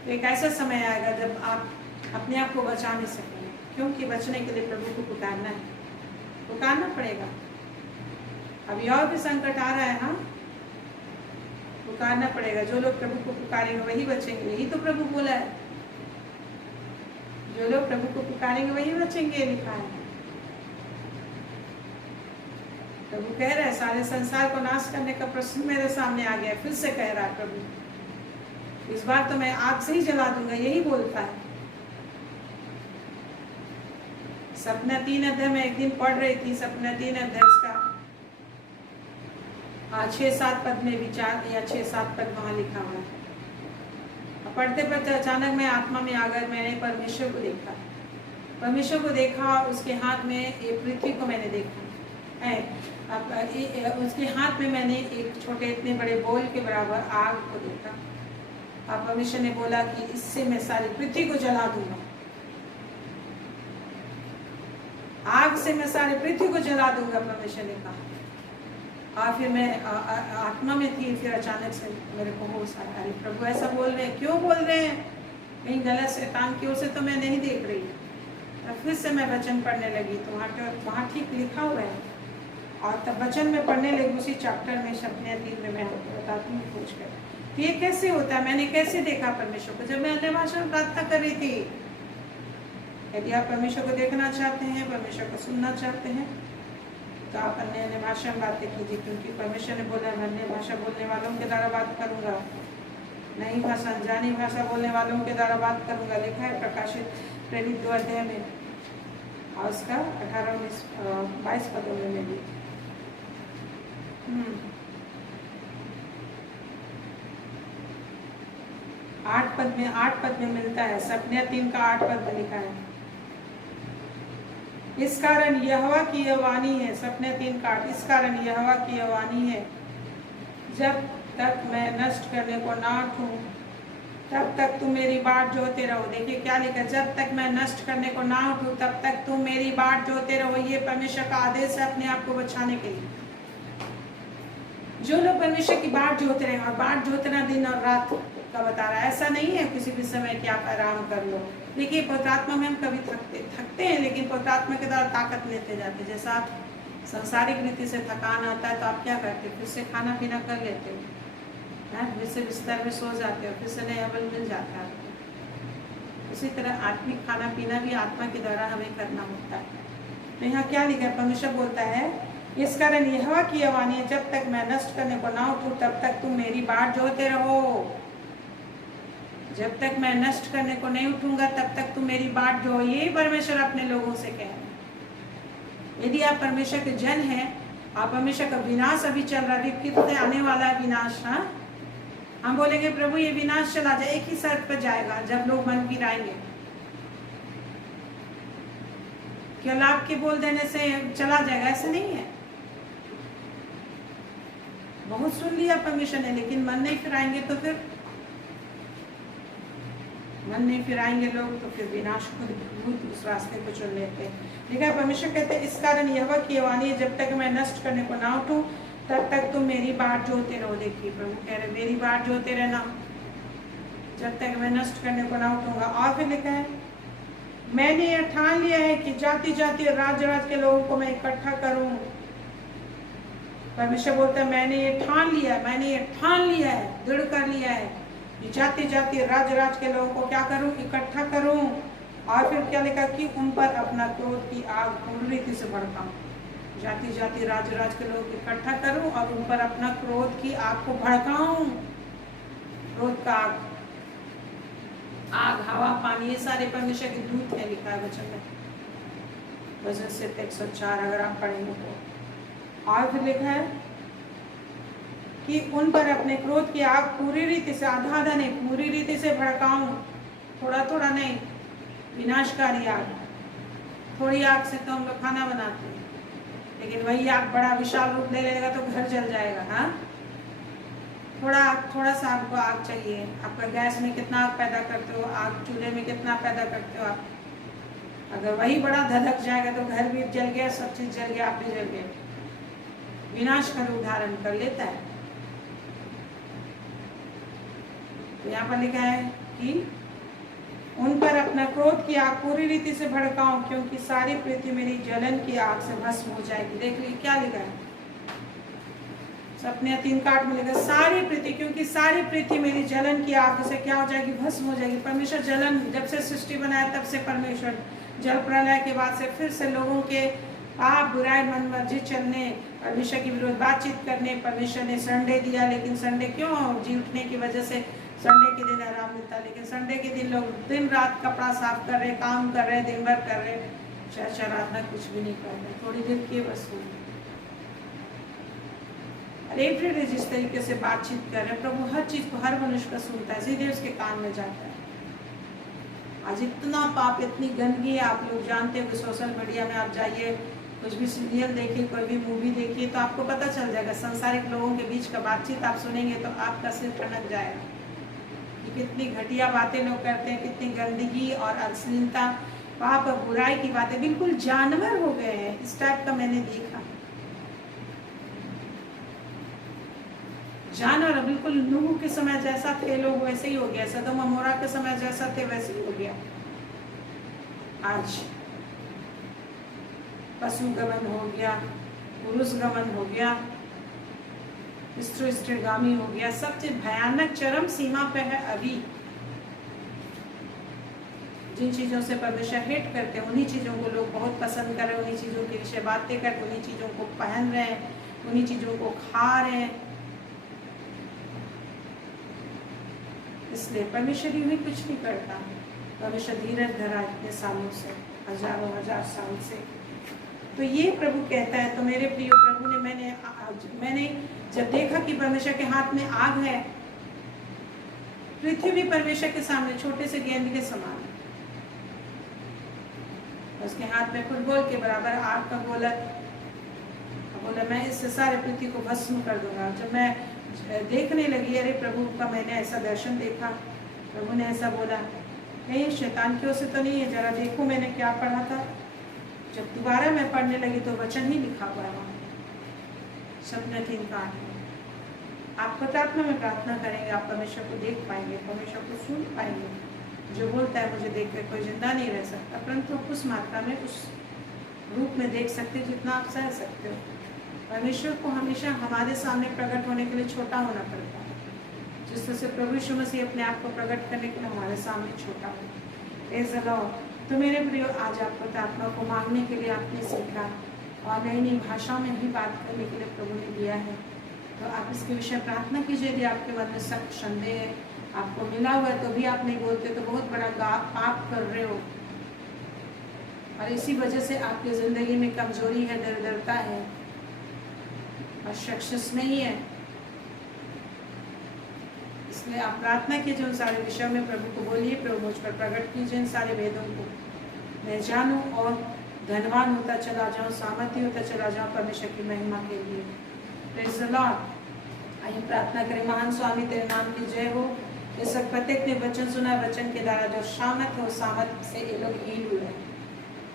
तो एक ऐसा समय आएगा जब आप अपने आप को बचा नहीं सकेंगे। क्योंकि बचने के लिए प्रभु को पुकारना है, पुकारना पड़ेगा। अभी और भी संकट आ रहा है, हाँ पुकारना पड़ेगा। जो लोग प्रभु को पुकारेंगे वही बचेंगे, यही तो प्रभु बोला है। जो लोग प्रभु को पुकारेंगे वही बचेंगे, लिखा है। प्रभु कह रहे हैं सारे संसार को नाश करने का प्रश्न मेरे सामने आ गया, फिर से कह रहा है प्रभु, इस बार तो मैं आग से ही जला दूंगा, यही बोलता है। सपना 3 अध्याय में एक दिन पढ़ रही थी, सपना 3 अध्याय का 6-7 पद में विचार या 6-7 पद वहां लिखा हुआ है। पढ़ते पढ़ते अचानक मैं आत्मा में आ गए, मैंने परमेश्वर को देखा, परमेश्वर को देखा, उसके हाथ में एक पृथ्वी को मैंने देखा है, उसके हाथ में मैंने एक छोटे इतने बड़े बोल के बराबर आग को देखा। अब परमेश्वर ने बोला कि इससे मैं सारी पृथ्वी को जला दूंगा, आग से मैं सारी पृथ्वी को जला दूंगा, परमेश्वर ने कहा। और फिर मैं आत्मा में थी, फिर अचानक से मेरे को होश आया, अरे प्रभु ऐसा बोल रहे हैं, क्यों बोल रहे हैं, कहीं गलत शैतान की ओर से तो मैं नहीं देख रही। तब फिर से मैं वचन पढ़ने लगी, तो वहाँ ठीक लिखा हुआ है, और तब वचन में पढ़ने लगी उसी चैप्टर में, सपने 3 में मैं आपको बताती हूँ पूछ कर। तो ये कैसे होता है, मैंने कैसे देखा परमेश्वर को, जब मैं अन्य भाषा में प्रार्थना कर रही थी। यदि आप परमेश्वर को देखना चाहते हैं, परमेश्वर को सुनना चाहते हैं, तो आप अन्य भाषा में बातें कीजिए, क्योंकि परमेश्वर ने बोला मैं अन्य भाषा बोलने वालों के द्वारा बात करूंगा, नई भाषा अनजानी भाषा बोलने वालों के द्वारा बात करूंगा। लिखा है प्रकाशित प्रेरित 2 अध्याय में, और उसका 18-22 पदों में भी। 8 पद में मिलता है, सपने 3 का 8 पद में लिखा है, इस कारण यहोवा की यह वाणी है, सपने 3 का 8, इस कारण यहोवा की यह वाणी है, जब तक मैं नष्ट करने को ना उठूं तब तक तुम मेरी बाट जोते रहो। देखिए क्या लिखा, जब तक मैं नष्ट करने को ना उठूं तब तक तुम मेरी बाट जोते रहो। ये परमेश्वर का आदेश है अपने आप को बचाने के लिए। जो लोग परमेश्वर की बाट जोते रहे, और बाट जोतना दिन और रात का बता रहा है, ऐसा नहीं है किसी भी समय कि आप आराम कर लो। देखिए पवित्र आत्मा में हम कभी थकते हैं, लेकिन पवित्र आत्मा के द्वारा ताकत लेते जाते। जैसा आप सांसारिक रीति से थकान आता है तो आप क्या करते हो, फिर से खाना पीना कर लेते हो, फिर से बिस्तर में सो जाते हो, फिर से नया बल मिल जाता है। उसी तरह आत्मिक खाना पीना भी आत्मा के द्वारा हमें करना होता है। तो यहाँ क्या लिखा है, परमेश्वर बोलता है इस कारण यहोवा की यह वाणी है, जब तक मैं नष्ट करने को ना उठूं तब तक तुम मेरी बाट जोते रहो। जब तक मैं नष्ट करने को नहीं उठूंगा तब तक तुम मेरी बाट जो, यही परमेश्वर अपने लोगों से कह रहे हैं। यदि आप परमेश्वर के जन हैं, आप परमेश्वर का विनाश अभी चल रहा है, विपरीत आने वाला है विनाश। हाँ, हम बोलेंगे प्रभु ये विनाश चला जाए, एक ही शर्त पर जाएगा, जब लोग मन फिराएंगे। केवल आपके बोल देने से चला जाएगा, ऐसा नहीं है। बहुत सुन लिया परमेश्वर ने, लेकिन मन नहीं फिराएंगे तो फिर मन नहीं फिराएंगे लोग, तो फिर विनाश खुद उस रास्ते को चुन लेते हैं। देखा परमेश्वर कहते हैं इस कारण यहोवा की वाणी है, जब तक मैं नष्ट करने को ना उठूं तब तक तुम मेरी बाट जोते रहो। देखिए प्रभु कह रहे मेरी बाट जोते रहना, जब तक मैं नष्ट करने को ना उठूंगा। और फिर लिखा है मैंने यह ठान लिया है कि जाति जाति और राज्य राज्य के लोगों को मैं इकट्ठा करूं। परमेश्वर बोलता है मैंने ये ठान लिया है, मैंने ये ठान लिया है, दृढ़ कर लिया है, जाति जाति राज्य राज्य के लोगों को क्या करूं, इकट्ठा करूं। और फिर क्या लिखा कि उन पर अपना क्रोध की आग पूरी रीति से भड़काऊं। जाति जाति राज्य राज्य के लोगों को इकट्ठा करूं और उन पर अपना क्रोध की आग को भड़काऊं। क्रोध का आग, हवा, पानी, ये सारे परमेश्वर के दूत है, लिखा है वचन में, वचन से 104 अगर आप पढ़ेंगे तो। और फिर लिखा है कि उन पर अपने क्रोध की आग पूरी रीति से, आधा आधा नहीं, पूरी रीति से भड़काऊं, थोड़ा थोड़ा नहीं, विनाशकारी आग। थोड़ी आग से तो हम लोग खाना बनाते हैं, लेकिन वही आग बड़ा विशाल रूप ले लेगा तो घर जल जाएगा। हाँ, थोड़ा सा आपको आग चाहिए। आपका गैस में कितना आग पैदा करते हो, आग चूल्हे में कितना पैदा करते हो आप। अगर वही बड़ा धधक जाएगा तो घर भी जल गया, सब चीज जल गया, आप भी जल गए। विनाश का रूप धारण कर लेता है। तो यहाँ पर लिखा है कि उन पर अपना क्रोध की आग पूरी रीति से भड़काऊं, क्योंकि सारी पृथ्वी मेरी जलन की आग से भस्म हो जाएगी। देख लीजिए क्या लिखा है, सपने 3:8 में लिखा सारी पृथ्वी, क्योंकि सारी पृथ्वी मेरी जलन की आग से क्या हो जाएगी, भस्म हो जाएगी। परमेश्वर जलन, जब से सृष्टि बनाया तब से परमेश्वर जल प्रलय के बाद से फिर से लोगों के पाप बुराई मन मर्जी चलने, परमेश्वर के विरोध बातचीत करने। परमेश्वर ने संडे दिया, लेकिन संडे क्यों? जी उठने की वजह से संडे के दिन आराम मिलता, लेकिन संडे के दिन लोग दिन रात कपड़ा साफ कर रहे, काम कर रहे, दिन भर कर रहे, चर्च आराधना कुछ भी नहीं कर रहे, थोड़ी देर की बस एवरीडे जिस तरीके से बातचीत कर रहे, प्रभु हर चीज को, हर मनुष्य का सुनता है, सीधे उसके कान में जाता है। आज इतना पाप, इतनी गंदगी है, आप लोग जानते हो कि सोशल मीडिया में आप जाइए, कुछ भी सीरियल देखिए, कोई भी मूवी देखिए, तो आपको पता चल जाएगा। संसारिक लोगों के बीच का बातचीत आप सुनेंगे तो आपका सिर ठनक जाएगा कि कितनी घटिया बातें लोग करते हैं, कितनी गंदगी और अश्लीलता, पाप और बुराई की बातें, बिल्कुल जानवर हो गए हैं। इस टाइप का मैंने देखा, जानवर बिल्कुल। नूह के समय जैसा थे लोग वैसे ही हो गया, सदोम अमोरा के समय जैसा थे वैसे ही हो गया। आज पशु गमन हो गया, पुरुष गमन हो गया, स्त्रीगामी हो गया, सब चीज भयानक चरम सीमा पे है। अभी जिन चीजों से परमेश्वर हेट करते हैं, उन्हीं चीजों को लोग बहुत पसंद कर रहे हैं, उन्हीं चीजों के विषय बातें करते, उन्हीं चीजों को पहन रहे हैं, उन्हीं चीजों को खा रहे हैं। इसलिए परमेश्वर यूं ही कुछ नहीं करता। परमेश्वर धीरज धरा इतने सालों से, हजारों हजार साल से। तो ये प्रभु कहता है। तो मेरे प्रिय प्रभु ने, मैंने जब देखा कि परमेश्वर के हाथ में आग है, पृथ्वी भी परमेश्वर के सामने छोटे से गेंद के समान है। उसके हाथ में फुटबॉल के बराबर आग का गोला, बोला मैं इससे सारे पृथ्वी को भस्म कर दूंगा। जब मैं देखने लगी, अरे प्रभु का मैंने ऐसा दर्शन देखा, प्रभु ने ऐसा बोला, नहीं शैतान की ओर से तो नहीं है, जरा देखो मैंने क्या पढ़ा था। जब दोबारा मैं पढ़ने लगी तो वचन ही लिखा हुआ है स्वप्न 3:8 में। आप प्रार्थना में प्रार्थना करेंगे, आप परमेश्वर को देख पाएंगे, परमेश्वर को सुन पाएंगे। जो बोलता है मुझे देख कर कोई जिंदा नहीं रह सकता, परंतु उस मात्रा में, उस रूप में देख सकते जितना आप सह सकते हो। परमेश्वर को हमेशा हमारे सामने प्रकट होने के लिए छोटा होना पड़ता है, जिस तरह से प्रभु यीशु मसीह अपने आप को प्रकट करने के लिए हमारे सामने छोटा हो। Praise the Lord. तो मेरे प्रियो, आज आपको प्रार्थना को मांगने के लिए आपने सीखा और नई नई भाषा में भी बात करने के लिए प्रभु ने दिया है। तो आप इसके विषय प्रार्थना कीजिए। यदि आपके मन में सख्त संदेह है, आपको मिला हुआ है तो भी आप नहीं बोलते, तो बहुत बड़ा पाप कर रहे हो और इसी वजह से आपकी जिंदगी में कमजोरी है, दरिद्रता है और सक्सेस नहीं है। इसलिए आप प्रार्थना कीजिए, उन सारे विषयों में प्रभु को बोलिए, प्रभु मुझ पर प्रकट कीजिए इन सारे भेदों को, मैं जानूं और धनवान होता चला जाऊं, सामर्थ्य होता चला जाऊं परमेश्वर की महिमा के लिए। Praise the Lord. आइए प्रार्थना करें। महान स्वामी तेरे नाम की जय हो। इस वक्त प्रत्येक ने वचन सुना, वचन के द्वारा जो सामर्थ्य हो, सामर्थ्य से ये लोग हील हुए हैं।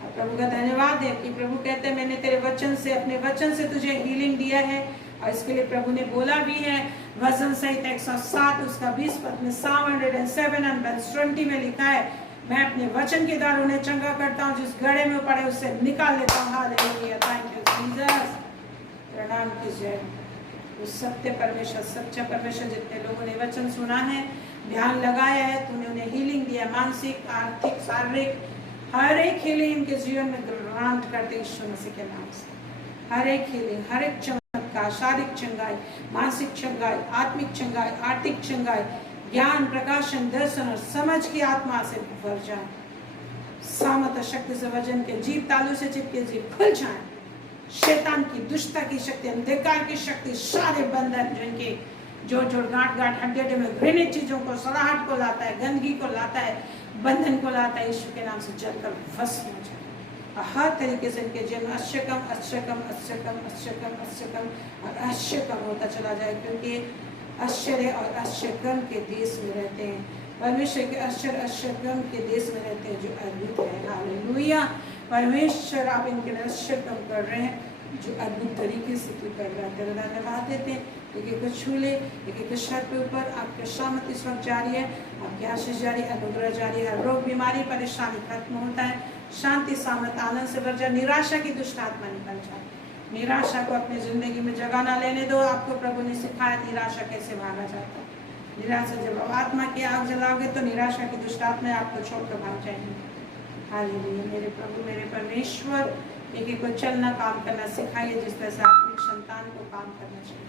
और प्रभु का धन्यवाद है कि प्रभु कहते हैं मैंने तेरे वचन से, अपने वचन से तुझे हीलिंग दिया है। और इसके लिए प्रभु ने बोला भी है, वचन सहित 107 उसका 20 पद में 707 में लिखा है, मैं अपने वचन के द्वारा उन्हें चंगा करता हूँ, जिस गड़े में पड़े उससे निकाल लेता हूँ। Hallelujah, thank you Jesus. प्रणाम कीजिए उस सत्य परमेश्वर, सच्चा परमेश्वर। जितने लोगों ने वचन सुना है, ध्यान लगाया है, तूने उन्हें हीलिंग दिया, मानसिक, आर्थिक, शारीरिक, हर एक हीलिंग इनके जीवन में ग्रांट करते यीशु मसीह के नाम से। हर एक हीलिंग, हर एक चमत्कार, शारीरिक चंगाई, मानसिक चंगाई, आत्मिक चंगाई, आर्थिक चंगाई, ज्ञान, प्रकाशन, दर्शन और समझ की आत्मा से भर जाए। सामर्थ शक्ति से वजन के जीव तालू से चिपके जीव खुल जाए। शैतान की, दुष्टता की शक्ति, अंधकार की शक्ति, सारे बंधन जिनके जो गांठ हड्डे में घृणित चीजों को, सड़ाहट को लाता है, गंदगी को लाता है, बंधन को लाता है, यीशु के नाम से जलकर भस्म हो जाए। और हर तरीके से इनके जीवन अश्यकम अश्यकम अश्यकम अश्यकम अश्यकम और अश्यकम होता चला जाए, क्योंकि आश्चर्य और आश्चर्यक्रम के देश में रहते हैं। परमेश्वर के आश्चर्य आश्चर्यक्रम के देश में रहते हैं, जो अद्भुत है। हालेलुया। परमेश्वर आप इनके लिए आश्चर्यक्रम कर रहे हैं, जो अद्भुत तरीके से तू कर रहा है। तेरा धन्यवाद देते हैं। एक एक छू ले, एक एक शर के ऊपर आपके सामर्थ इस वक्त जारी है, आपकी आशीष जारी, अनुग्रह जारी है। रोग, बीमारी, परेशानी खत्म होता है, शांति, सामर्थ, आनंद से भर जाए। निराशा की दुष्ट आत्मा निकल जाए। निराशा को अपनी जिंदगी में जगह ना लेने दो। आपको प्रभु ने सिखाया निराशा कैसे भागा जाता है। निराशा जब आत्मा की आग जलाओगे तो निराशा की दुष्ट आत्मा आपको छोड़कर भाग जाएंगे। हालेलुया। मेरे प्रभु, मेरे परमेश्वर, एक एक को चलना, काम करना सिखाइए, जिस तरह से आत्मिक संतान को काम करना चाहिए।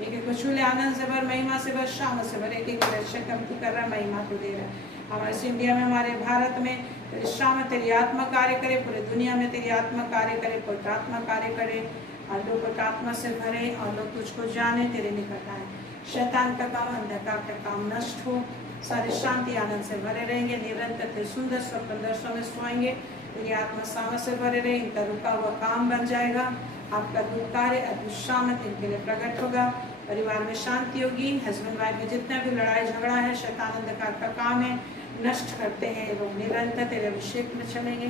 एक एक को छूले, आनंद से भर, महिमा से भर, शाम से भर। एक एक को रक्षक हम तू कर रहा, महिमा तो दे रहा है। हमारे इस इंडिया में, हमारे भारत में तेरी शाम तेरी आत्मा कार्य करे, पूरी दुनिया में तेरी आत्मा कार्य करे, पवित्र आत्मा कार्य करे, और लोग पवित्र आत्मा से भरे और लोग तुझको जाने, तेरे निकट आए। शैतान का काम, अंधकार का काम नष्ट हो, सारे शांति आनंद से भरे रहेंगे, निरंतर तेरे सुंदर स्वप्न दर्शनों में सोएंगे, तेरी आत्मा सामर्थ से भरे रहे। इनका रुका हुआ काम बन जाएगा, आपका अद्भुत कार्य, अद्भुत शामत इनके लिए प्रकट होगा। परिवार में शांति होगी, हस्बैंड वाइफ में जितना भी लड़ाई झगड़ा है, शैतान अंधकार का काम है, नष्ट करते हैं एवं निरंतर तेरे अभिषेक में चलेंगे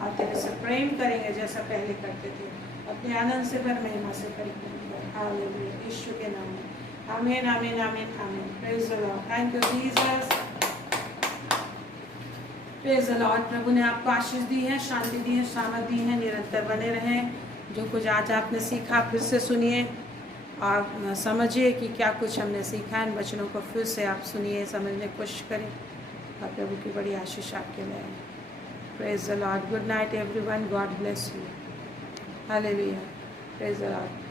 और तेरे से प्रेम करेंगे जैसा पहले करते थे, अपने आनंद से भर, महिमा से परिपूर्ण। हालेलुया, यीशु के नाम में आमीन, आमीन, आमीन, आमीन। Praise the Lord, thank you Jesus, praise the Lord. प्रभु ने आपको आशीष दी है, शांति दी है, शामत दी है। निरंतर बने रहें। जो कुछ आज आपने सीखा फिर से सुनिए और समझिए कि क्या कुछ हमने सीखा। इन वचनों को फिर से आप सुनिए, समझने की कोशिश करें और प्रभु की बड़ी आशीष आपके लिए। Praise the Lord. Good night everyone, God bless you. Hallelujah, praise the Lord.